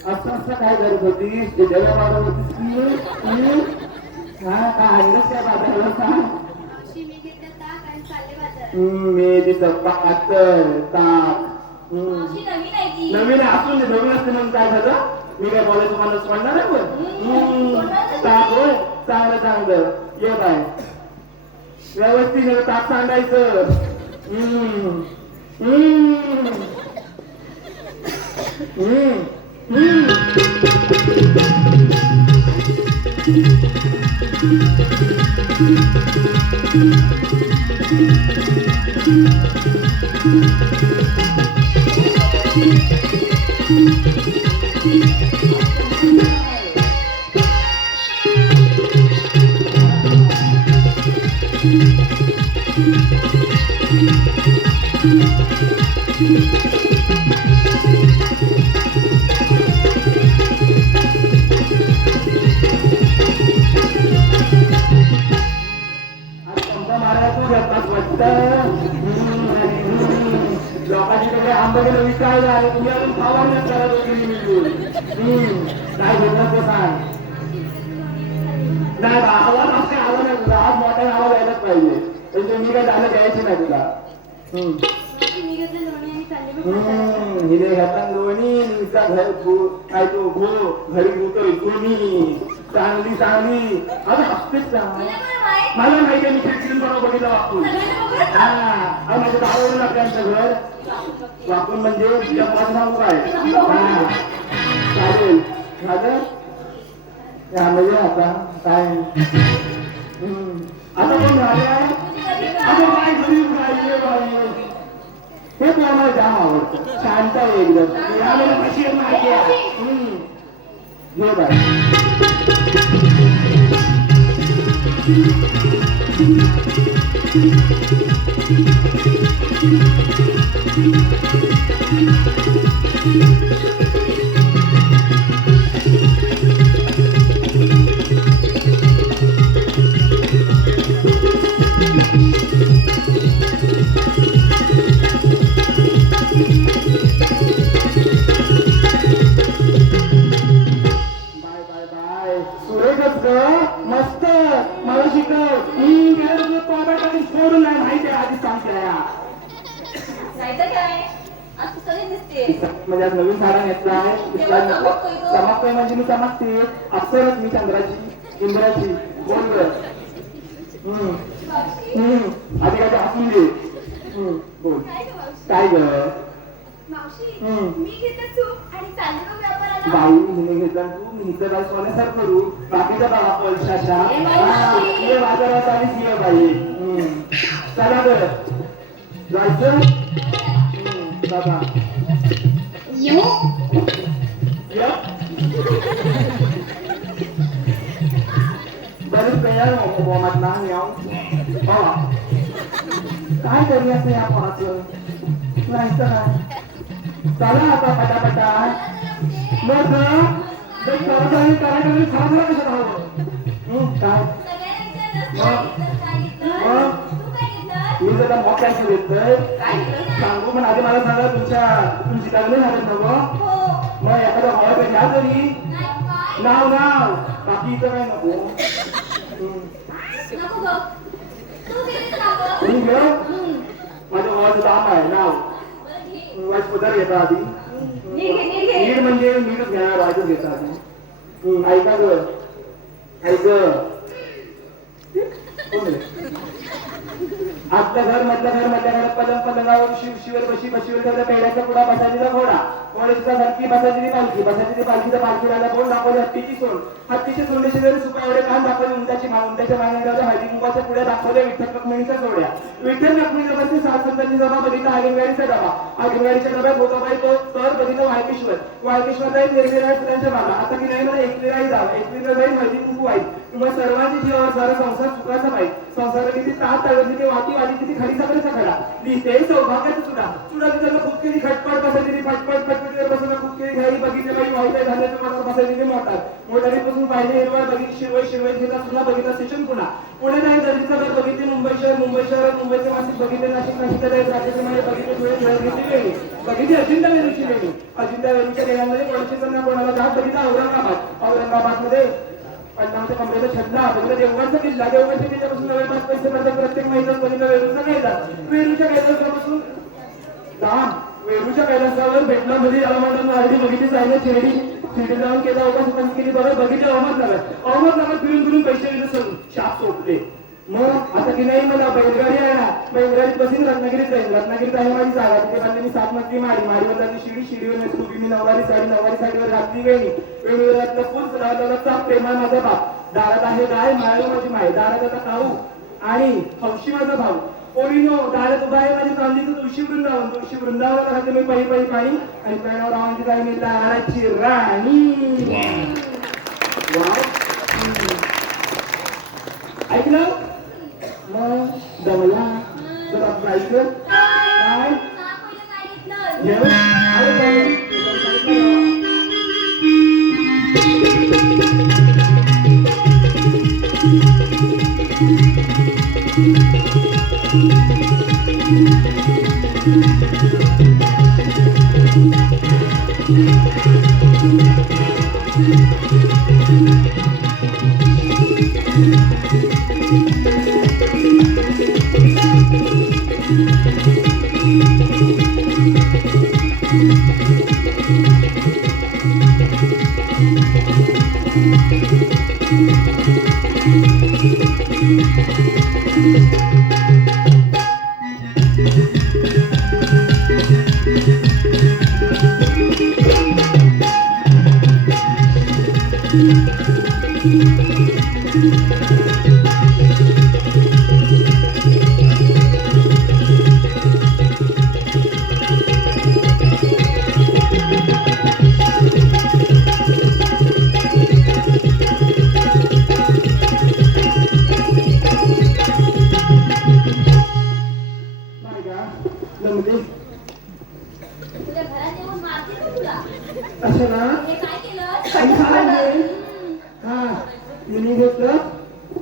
असं असं काय करत होतीस ते डब्या मारत होतीस की काय आणलंस काय बाजाराला सांग मावशी मी घेतलं ताक आणि चालले बाजारात. मी तिथं पातळ ताक मावशी नवीन आहे ती. नवीन असून नवीन असते म्हणून काय झालं मी काय बोलायचं माणूस म्हणणार नाही पण ताक होय चांगलं चांगलं ये बाय व्यवस्थित ताक सांगायचं लोकांची आंबे विकायला आणि तुम्ही अजून फवारण्यात करत होती मिळून काय घेतलं ते सांग नाही आवाज असं काय आला नाही तुला आज मोठ्याने आवाज यायलाच पाहिजे म्हणजे मी काय झालं द्यायची नाही तुला मावशी, मी घेतलं लोणी आणि चालले बघ बाजारात. हिने घातला दोन्ही नुसता घर काय तो घो घरी होतोय कोणी चांगली चांगली आता असतेच तुला चांगली कोण माहित? मला माहिती आहे मी खिडकीतून बरोबर बघितलं वापरून सगळ्यांना बघूया का? हा माझं आवडलं आपल्याचं घर वापरून म्हणजे तुझ्या मला सांगू काय हा चालेल झालं म्हणजे आता काय आता कोण झाले आता काय गरीब राहिले बाई हे मला जाम आवडतं शांत आहे एकदम यावेळेला कशी आहे माहिती आहे घे बाई नाही तर काय आज तू सगळी दिसते म्हणजे आज नवीन साडा घेतला आहे तेव्हा चमकतोय तो. चमकतोय म्हणजे मी चमकते अक्षरच मी चंद्राची इंद्राची बोल ग. आधी काय ते हसून घे. बोल काय ग मावशी काय ग मावशी हम्म. मी घेते सूप आणि चालली मग व्यापाराला बाई हिने घेतला तू मी इथं बाई सोन्यासारखं करू बाकीच्या बाबा पैशाच्या ए बाई. ये बाजारात आणि ये बाई चला ग जायचं बाबा येऊ ये. बरेच तयार नको म्हटला काय करूया असं या कोणाचं नाही तर काय. चला आता पटापटा मग कर्मचारी करायला खरा कशाला हवं काय मी जरा मोठ्याचं घेतलंय सांगू पण आधी मला सांगा तुमची लग्न झालं नवं मग एखादा भावा घ्या तरी नाव बाकी इथं काय नको तुम्ही घेऊ माझ्या भावाचं दाम आहे नाव वाईट पदार घेता आधी नीट म्हणजे नीटच घेणार वाईटच घेता आधी ऐका ग ऐक आपलं घर मधलं घर पलंगावर शिवर बशीवर पेड्याचा पुढा बसायचा घोडा घोड्याचा धरकी बसायची पालखी तर पालखीला बोल दाखवली हत्तीची सोंडे शेजारी सुका एवढे कान दाखवले उंटाच्या मागे हळदी कुंकाच्या पुढे दाखवले विठ्ठल रखुमाईच्या जोड्या विठ्ठल रखुमाईच्या सात संतांची जमा बघितला आगनगाडीच्या डब्यात होता बाई तो तर बघितलं वाळकेश्वर जाईल निर्विराय फुलांच्या बागा आता की नाही मला एकविराई जाईल हळदी कुंकू वाईट तुम्हाला सर्वांची जीवावर सारा संसार सुखाचा पाहिजे संसार किती तास तळवली वाटी किती खाली साखरेचा खडा लिहिते सौभाग्याचा चुडा तिथं खूप केली खटपट बसायची फटफटीवर बसून खूप केली घाई बघितले बाई वाईट झाल्याचं मला बसायची मोटारीपासून पाहिजे हिरवळ बघितली शिरवळ घेता पुन्हा बघितला स्टेशन पुणे नाही दर्जीचं घर बघितले मुंबई शहर मुंबईचे मासिक बघितले नाशिक राज्याचे म्हणजे बघितले बघितली अजिंठा वेरूची लेणी अजिंठा वेरूच्या लेण्यांमध्ये कोणाला जात बघितला औरंगाबादमध्ये पन्नासच्या कमरेचा छंदा बघितला देवगडचा किल्ल्यापासून नव्या 5 पैसे पडतात प्रत्येक महिन्यात बघितला वेरूच्या कैलासापासून वेरूच्या कैलासावर भेटला मध्ये याला म्हणतात नारडी बघितली जायला शिर्डी जाऊन केला उपास केली बघा बघितले अहमदनगर फिरून पैसे दिले सरून शाप सोडले मग आता की नाही मला बैलगाडी आहे ना बैलगाडीत बसून रत्नागिरीत जाईल रत्नागिरीत आहे माझी जागा तिथे बांधली मी 7 मजली माडीवर लागली शिडीवर नेसली मी नऊवारी साडीवर घातली वेगळी फुल राहता प्रेमा माझा बाप दारात आहे गाय माळू माझी माय दारात आता काऊ आणि हौशी माझा भाऊ पोरीनो दारात उभा आहे माझ्या चांदीचं तुळशी वृंदावन राहते मी पायी पाणी आणि प्रणव रावांची गाय मी लाडाची राणी ऐकलं मग जमला जर आपण ऐकलं काय जेवण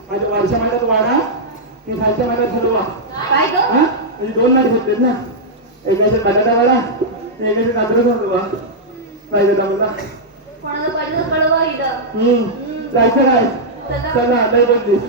माझ्या वरच्या महिन्यात वाडा मी खालच्या महिन्यात ठरवा म्हणजे 2 नाट घेतलेत ना एकाचे बटाटा वाडा एकाचे कात्रच होतो पाहिजे मला जायचं काय चला लय बोललीस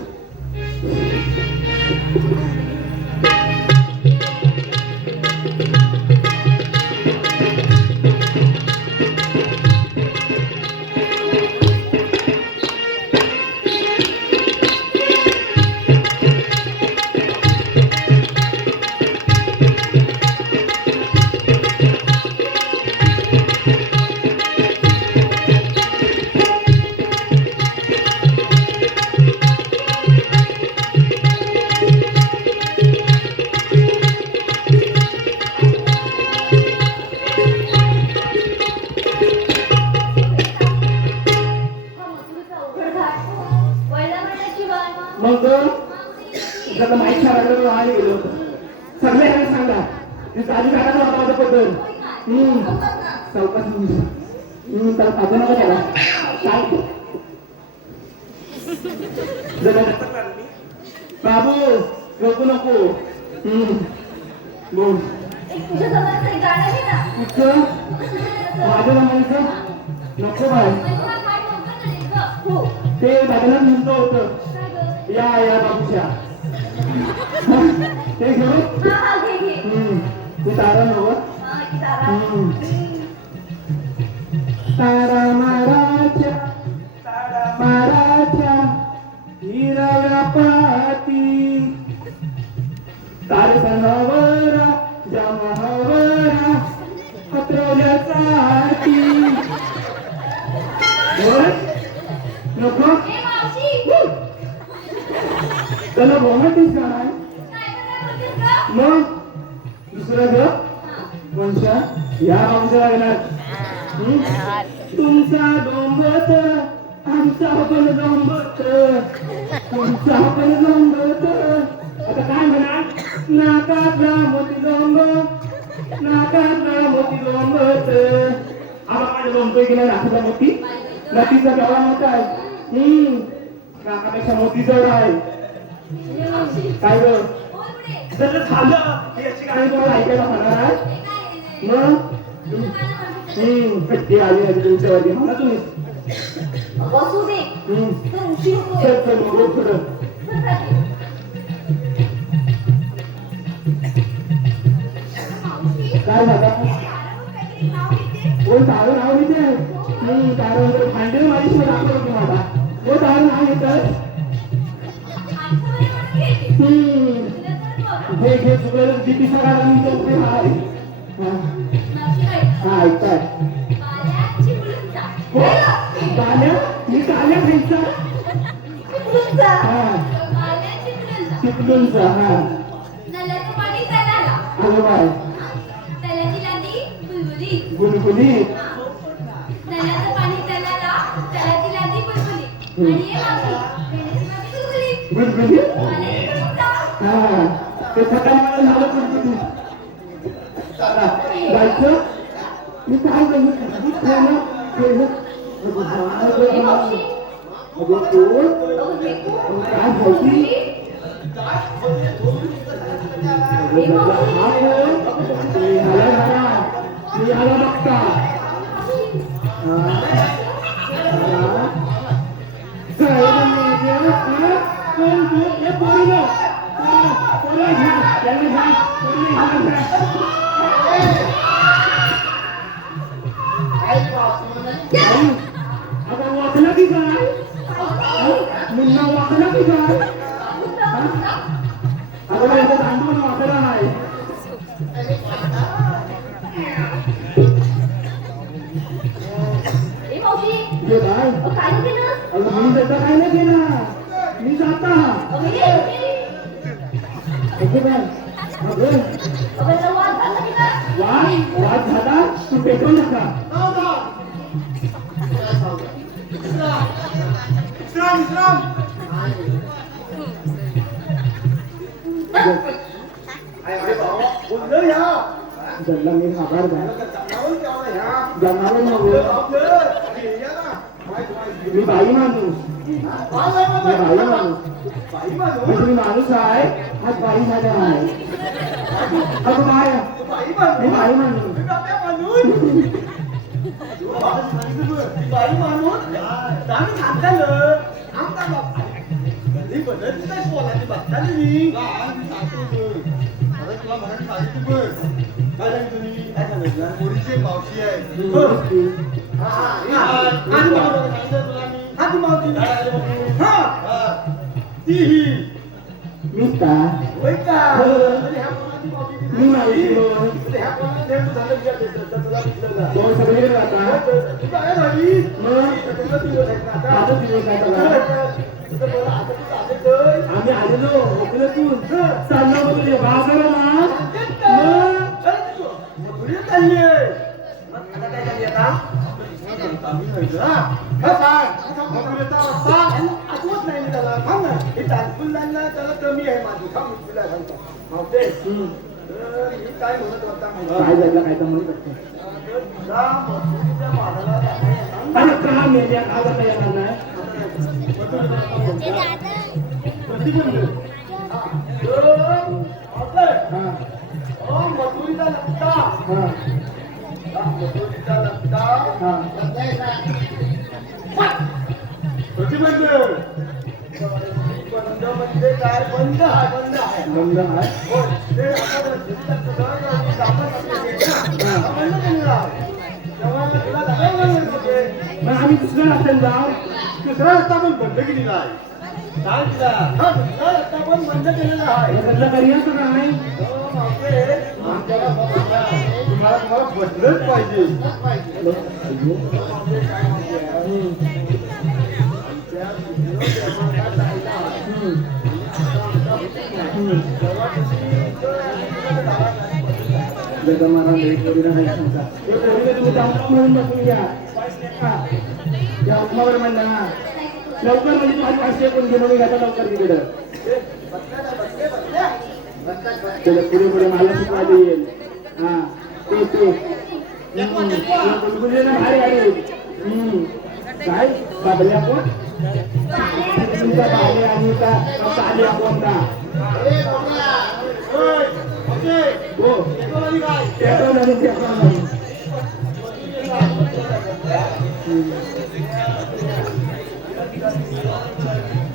जर माहीत सांगितलं तर आले गेलो सगळ्यांना सांगा ते आधी काढायला होता माझं पद्धत चौकात त्याला खातं नका त्याला काय बाबू नको नको बोल तुझ्या जवळचं एक गाणं आहे ना कुठचं माझ्या जमान्याचं नको बाय मला काय लवकर नाही ग हो ते दादाला म्हणलं होतं काय ग या बाबूच्या ते घेऊ हा घे ते तारा नव्हतं हा की तारा तारा माराच्या हिरव्या पाती तारसंगावरा जमावरा पत्रवल्याचा नको ए मावशी त्याला बोलतीस काय काय बोलतेस ग मग दुसरं ग वंशा या बाबूच्या लागणार तुमचा डोंबत आमचा पण डोंबत तुमचा पण डोंबत आता काय म्हणा नाकातला मोती डोंब नाकातला मोती डोंबत आबा माझ्या डोंबतोय की नाही नाकातला मोती नदीचा केवढा मोठा आहे नाकापेक्षा मोती जवळ आहे ए मावशी काय ग बोल पुढे जर झालं याची गाणी तुम्हाला ऐकायला होणार आहे हे काय मग तुझं गाणं म्हणते कट्टी आली आहे तुमच्यावरती म्हणा तुम्ही बसू दे तर उशीर होतोय चल चल मग पुढं चल राहते. मावशी काय झालं तारावर काहीतरी नाव लिहिते कोण तारं नाव घेते तारं भांडे माझी दाखवलं तुम्हाला कोण तारं नाव घेत आठवणी म्हणून घेते तुला तर बघ घे घे चुकलं किती सगळ्या तुमचं हाय मावशी ऐक हा ऐकताय बाल्या चिपळूणचा गाण्या मी गाण्या खायचा चिपळूणचा हा बाल्या चिपळूणचा चिपळूणचा हा नल्याचं पाणी तलाला आलो बाय तल्याची लादी बुलबुली गुलगुली नल्याचं पाणी तलाला तल्याची लादी बुलबुली आणि हे मावशी पेण्याची माती गुलगुली गुलगुली बाल्या चिपळूणचा हा ते सकाळी मला झालं गुलगुली जायचं मी काय केलं हे मावशी काय होती मी आला बघता आता वाकला की काय मुन्ना वाकला की काय अगं याचा दांडून वाकला नाही हे मावशी जे काय काय केलं अगं मी त्याचा काय नाही केला मी जाता असं काय अगं वाद झाला तू पेटू नका विश्राम बोललो या जल्ला मी आभार द्या जाणार मी बाई माणूस मी माणूस आहे हा बाई माझ्या आहे अगं बाय मी बाई माणूस बाई माणूस आम्ही सांगताल ही पद्धती काय बोलायची बघता तुम्ही तुला मराठी सांगितली पण काय तुम्ही काय सांगितलं पोरीची मावशी आहे ती मी का होय का मी नाही दोन सगळे राहतात आता दिवस काय झाला आम्ही आलेलो ओकल्यातून चाललो वगैरे बाजाराला आठवत नाही मी त्याला थांब ना हे तानपुल्लांना त्याला कमी आहे माझी थांब मी तुला सांगतो मावते तर मी काय म्हणत होता काय झालं काय तर म्हणत असते मथुरीच्या मालाला अरे का मेल्या का करता येणार नाही मथुरीचा लगता मथुरीचा लगता प्रतिबंध बंद म्हणजे काय बंद आहे बंद आहे हो, ते आता जिल्ह्यात सगळं दाखवत असते ना, बंद केलेलं आहे. तेव्हा तुला दाखवलं नाही होते. मग आम्ही दुसऱ्या रस्त्याने जाऊ दुसरा रस्ता पण बंद केलेला आहे काय तुला हा दुसरा रस्ता पण बंद केलेला आहे सगळं करूया का नाही हो, मावळे, आमच्याला तुम्हाला बदलच पाहिजे जगमारा लेट वगैरे नाही तुमचा हे पोरीला तुम्ही जाऊन म्हणून बसून घ्या या उपमावर म्हणला ना लवकर म्हणजे 5 वाजता कोण घेऊन घ्यायचा लवकर तिकडं त्याला पुढे पुढे मला शिकवायला येईल हा ते अरे अरे काय बाबल्या कोण तुमचा बाले आणि का आले कोणता हो त्याचा नाही त्याचा नाही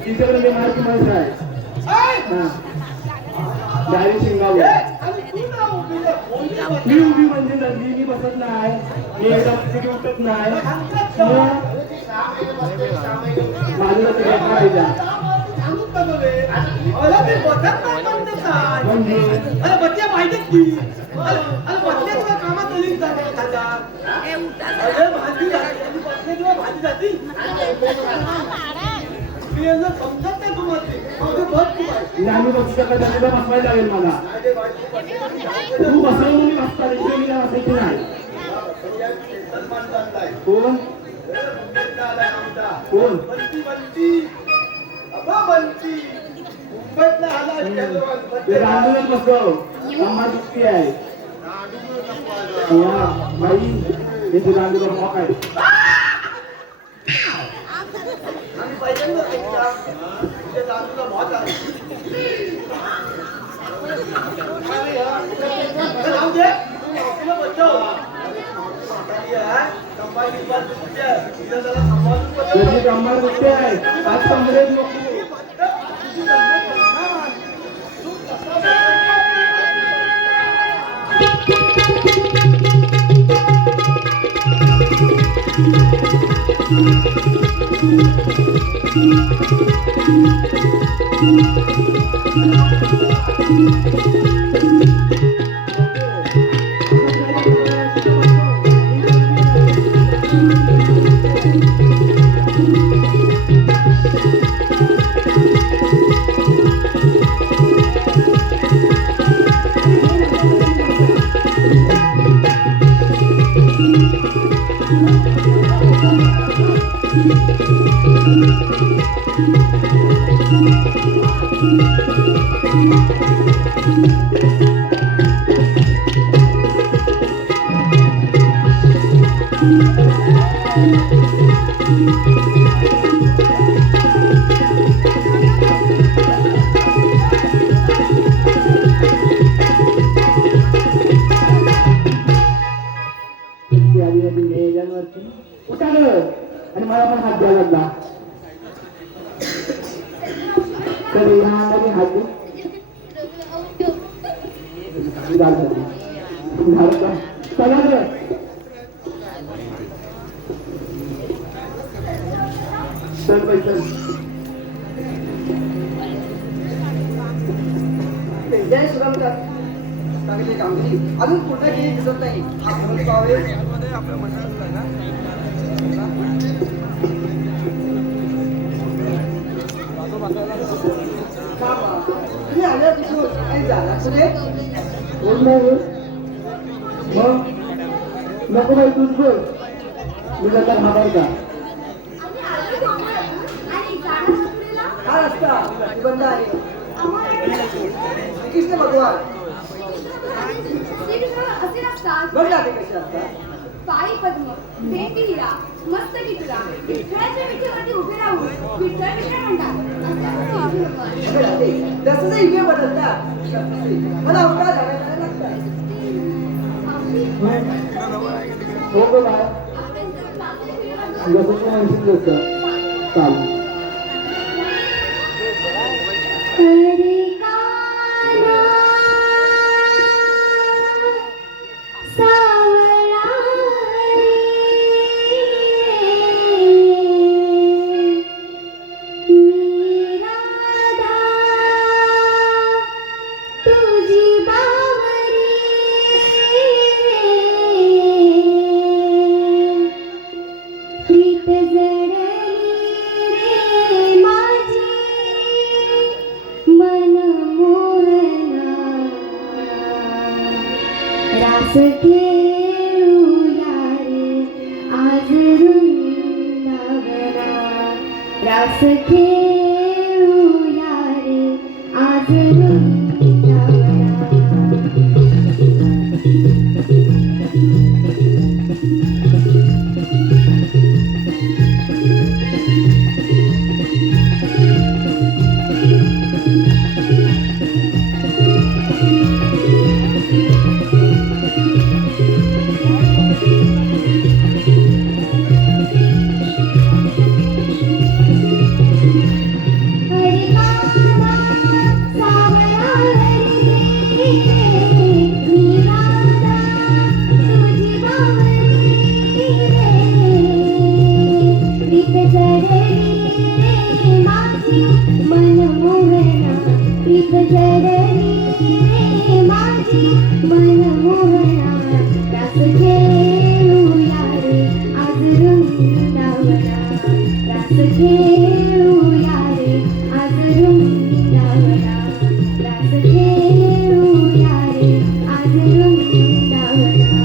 तिच्याकडे मार्क माणूस आहे डायरी शिंगाव मी उभी म्हणजे नंदी मी बसत नाही मी एकदा तिथे उठत नाही माझं तिकडे करायचा म्हणजे अरे बच्चे माहितीच की अरे बच्चे तुला कामात लिंक जातात अरे भाजी जाते बच्चे तुला भाजी जाती मी यांना समजत नाही तुम्हाला बघ तू काय आम्ही बसू शकत नाही तुला बसवायला लागेल मला तू बसवून मी बसता मी बसायची नाही कोण कोण ते रांधूनच बसव अम्मा दुखती आहे बाई हे तू रांधून मॉक आहे त्याची अम्मा दुखते आहे आज कमरेत नको आणि मला पण हात द्यायला लागला तर ह्या हात चल पैसा जय सुगमकर चांगली कामगिरी अजून कुठे गेली दिसत नाही आपण पाहूया तुम्ही आल्या दिसून आणि झाला पुढे कोण नाही मग नको बाई तूच बोल मी जाता खाणार का आणि जाणार मथुरेला? हा रस्ता असता प्रतिबंध आहे आम्हाला श्रीकृष्ण भगवान श्रीकृष्ण असे नसतात. बघ ना ते कसे असतात पायी पद्म, भेटी हिरा, मस्तकी तुरा, विठ्ठलाच्या विठेवरती उभे राहून विठ्ठल विठ्ठल म्हणतात. असे असतात भगवान. जसं युगे बदलतात मला अवकाश झाडायला लागतात हो गं बाळ जसं तू म्हणशील तसं चालेल हरे काना सावळा रे मी राधा तुझी बावरी प्रीत जडली रे माझी मन मोहना रास खेळूया रे आज वृंदावना रास खेळूया रे आज वृंदावना हरे काना सावळा रे मी राधा तुझी बावरी प्रीत जडली रे माझी मन मोहना प्रीत जडली रे माझी मन मोहना रास खेळूया रे आज वृंदावना रास खेळूया रे आज वृंदावना रास खेळूया रे आज वृंदावना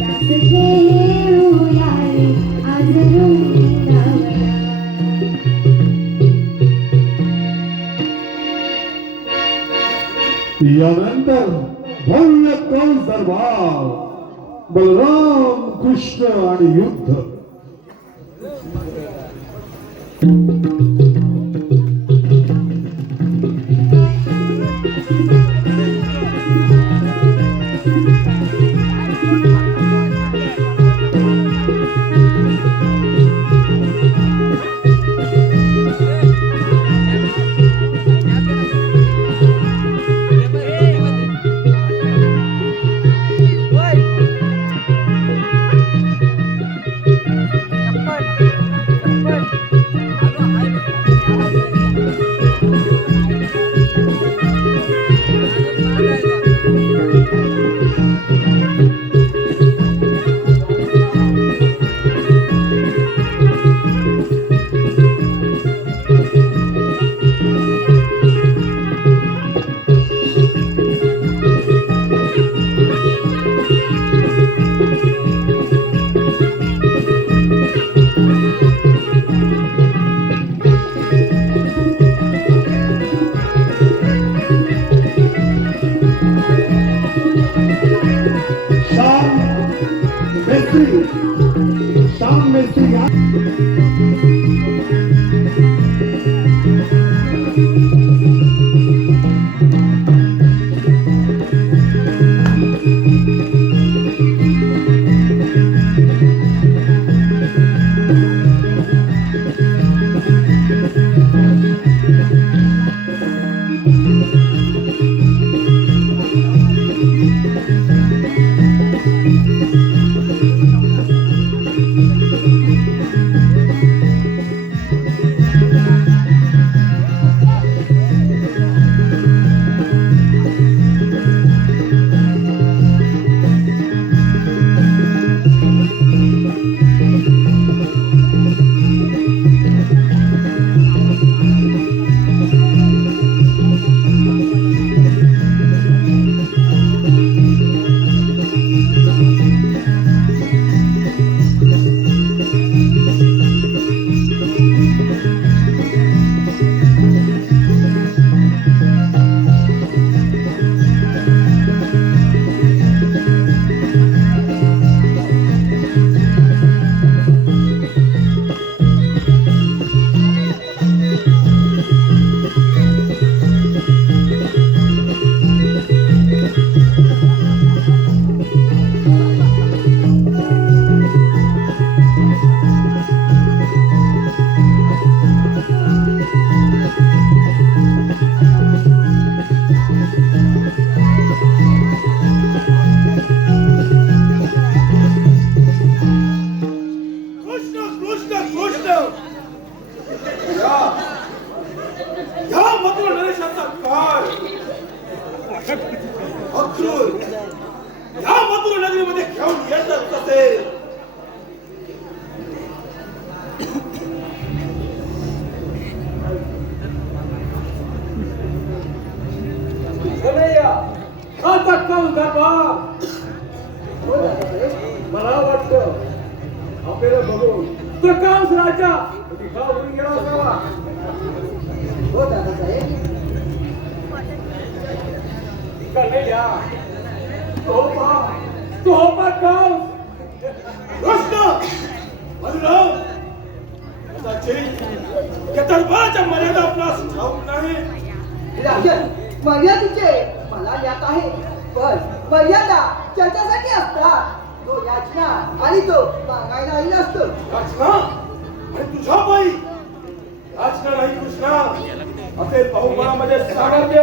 रास खेळूया रे आज वृंदावना यानंतर भव्य कंस दरबार बलराम कृष्ण आणि युद्ध गेलं बघून तो कांस राजा होऊन गेला असावा. हो दादासाहेब. कन्हैया तो पा कांस कृष्ण बलराम कदाचित या दरबाराच्या मर्यादा आपणास ठाऊक नाही. राजन, मर्यादेचे मला यात आहे, पण मर्यादा त्याच्यासाठी असतात. तो याचना आणि तो मागायला आलेला असतो. याचना आणि तुझ्या बाई याचना नाही कृष्णा. असेल बहुमनामध्ये सामर्थ्य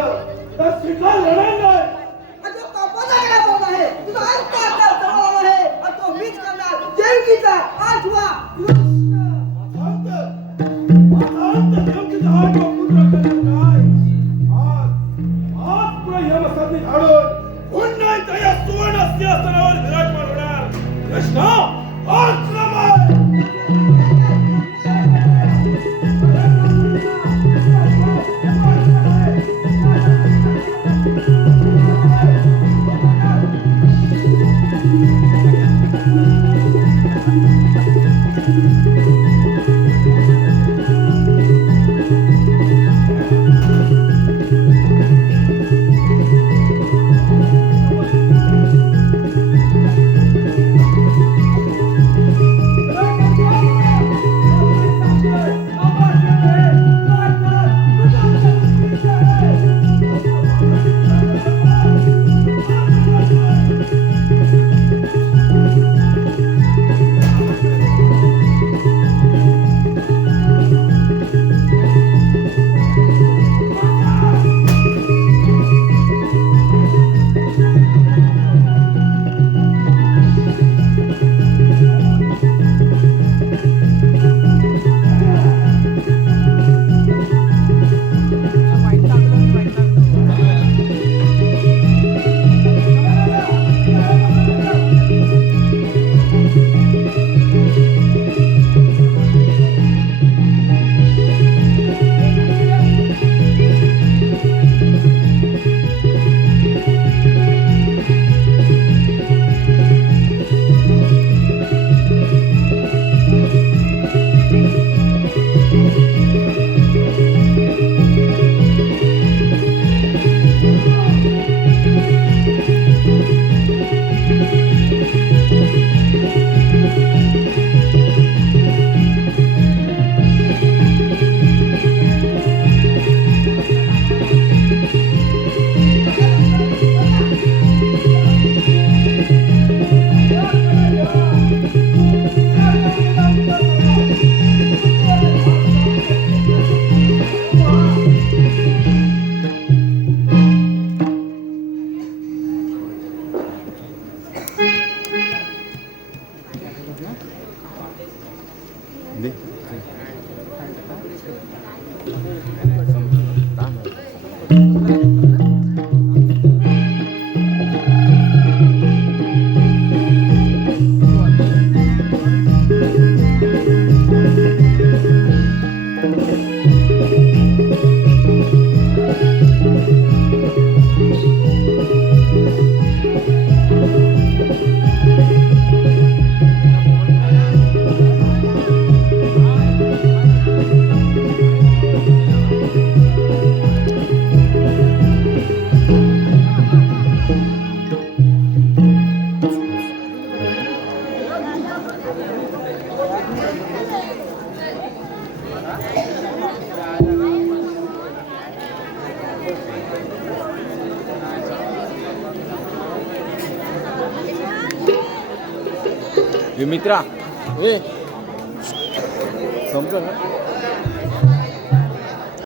तर स्वीकार लढाई नाही. आणि तो कपाळाकडे बोल आहे. तुझा अंत आता जवळ आहे. आणि तो मीच करणार देवकीचा आठवा कृष्ण. आता देवकीचा आठवा पुत्र करणार काय? आज पुढे या मसानी धाडून पुन्हा एकदा या सुवर्ण सिंहासनावर विराजमान होणार कृष्ण. आज रमाय मित्रा संपलं ना.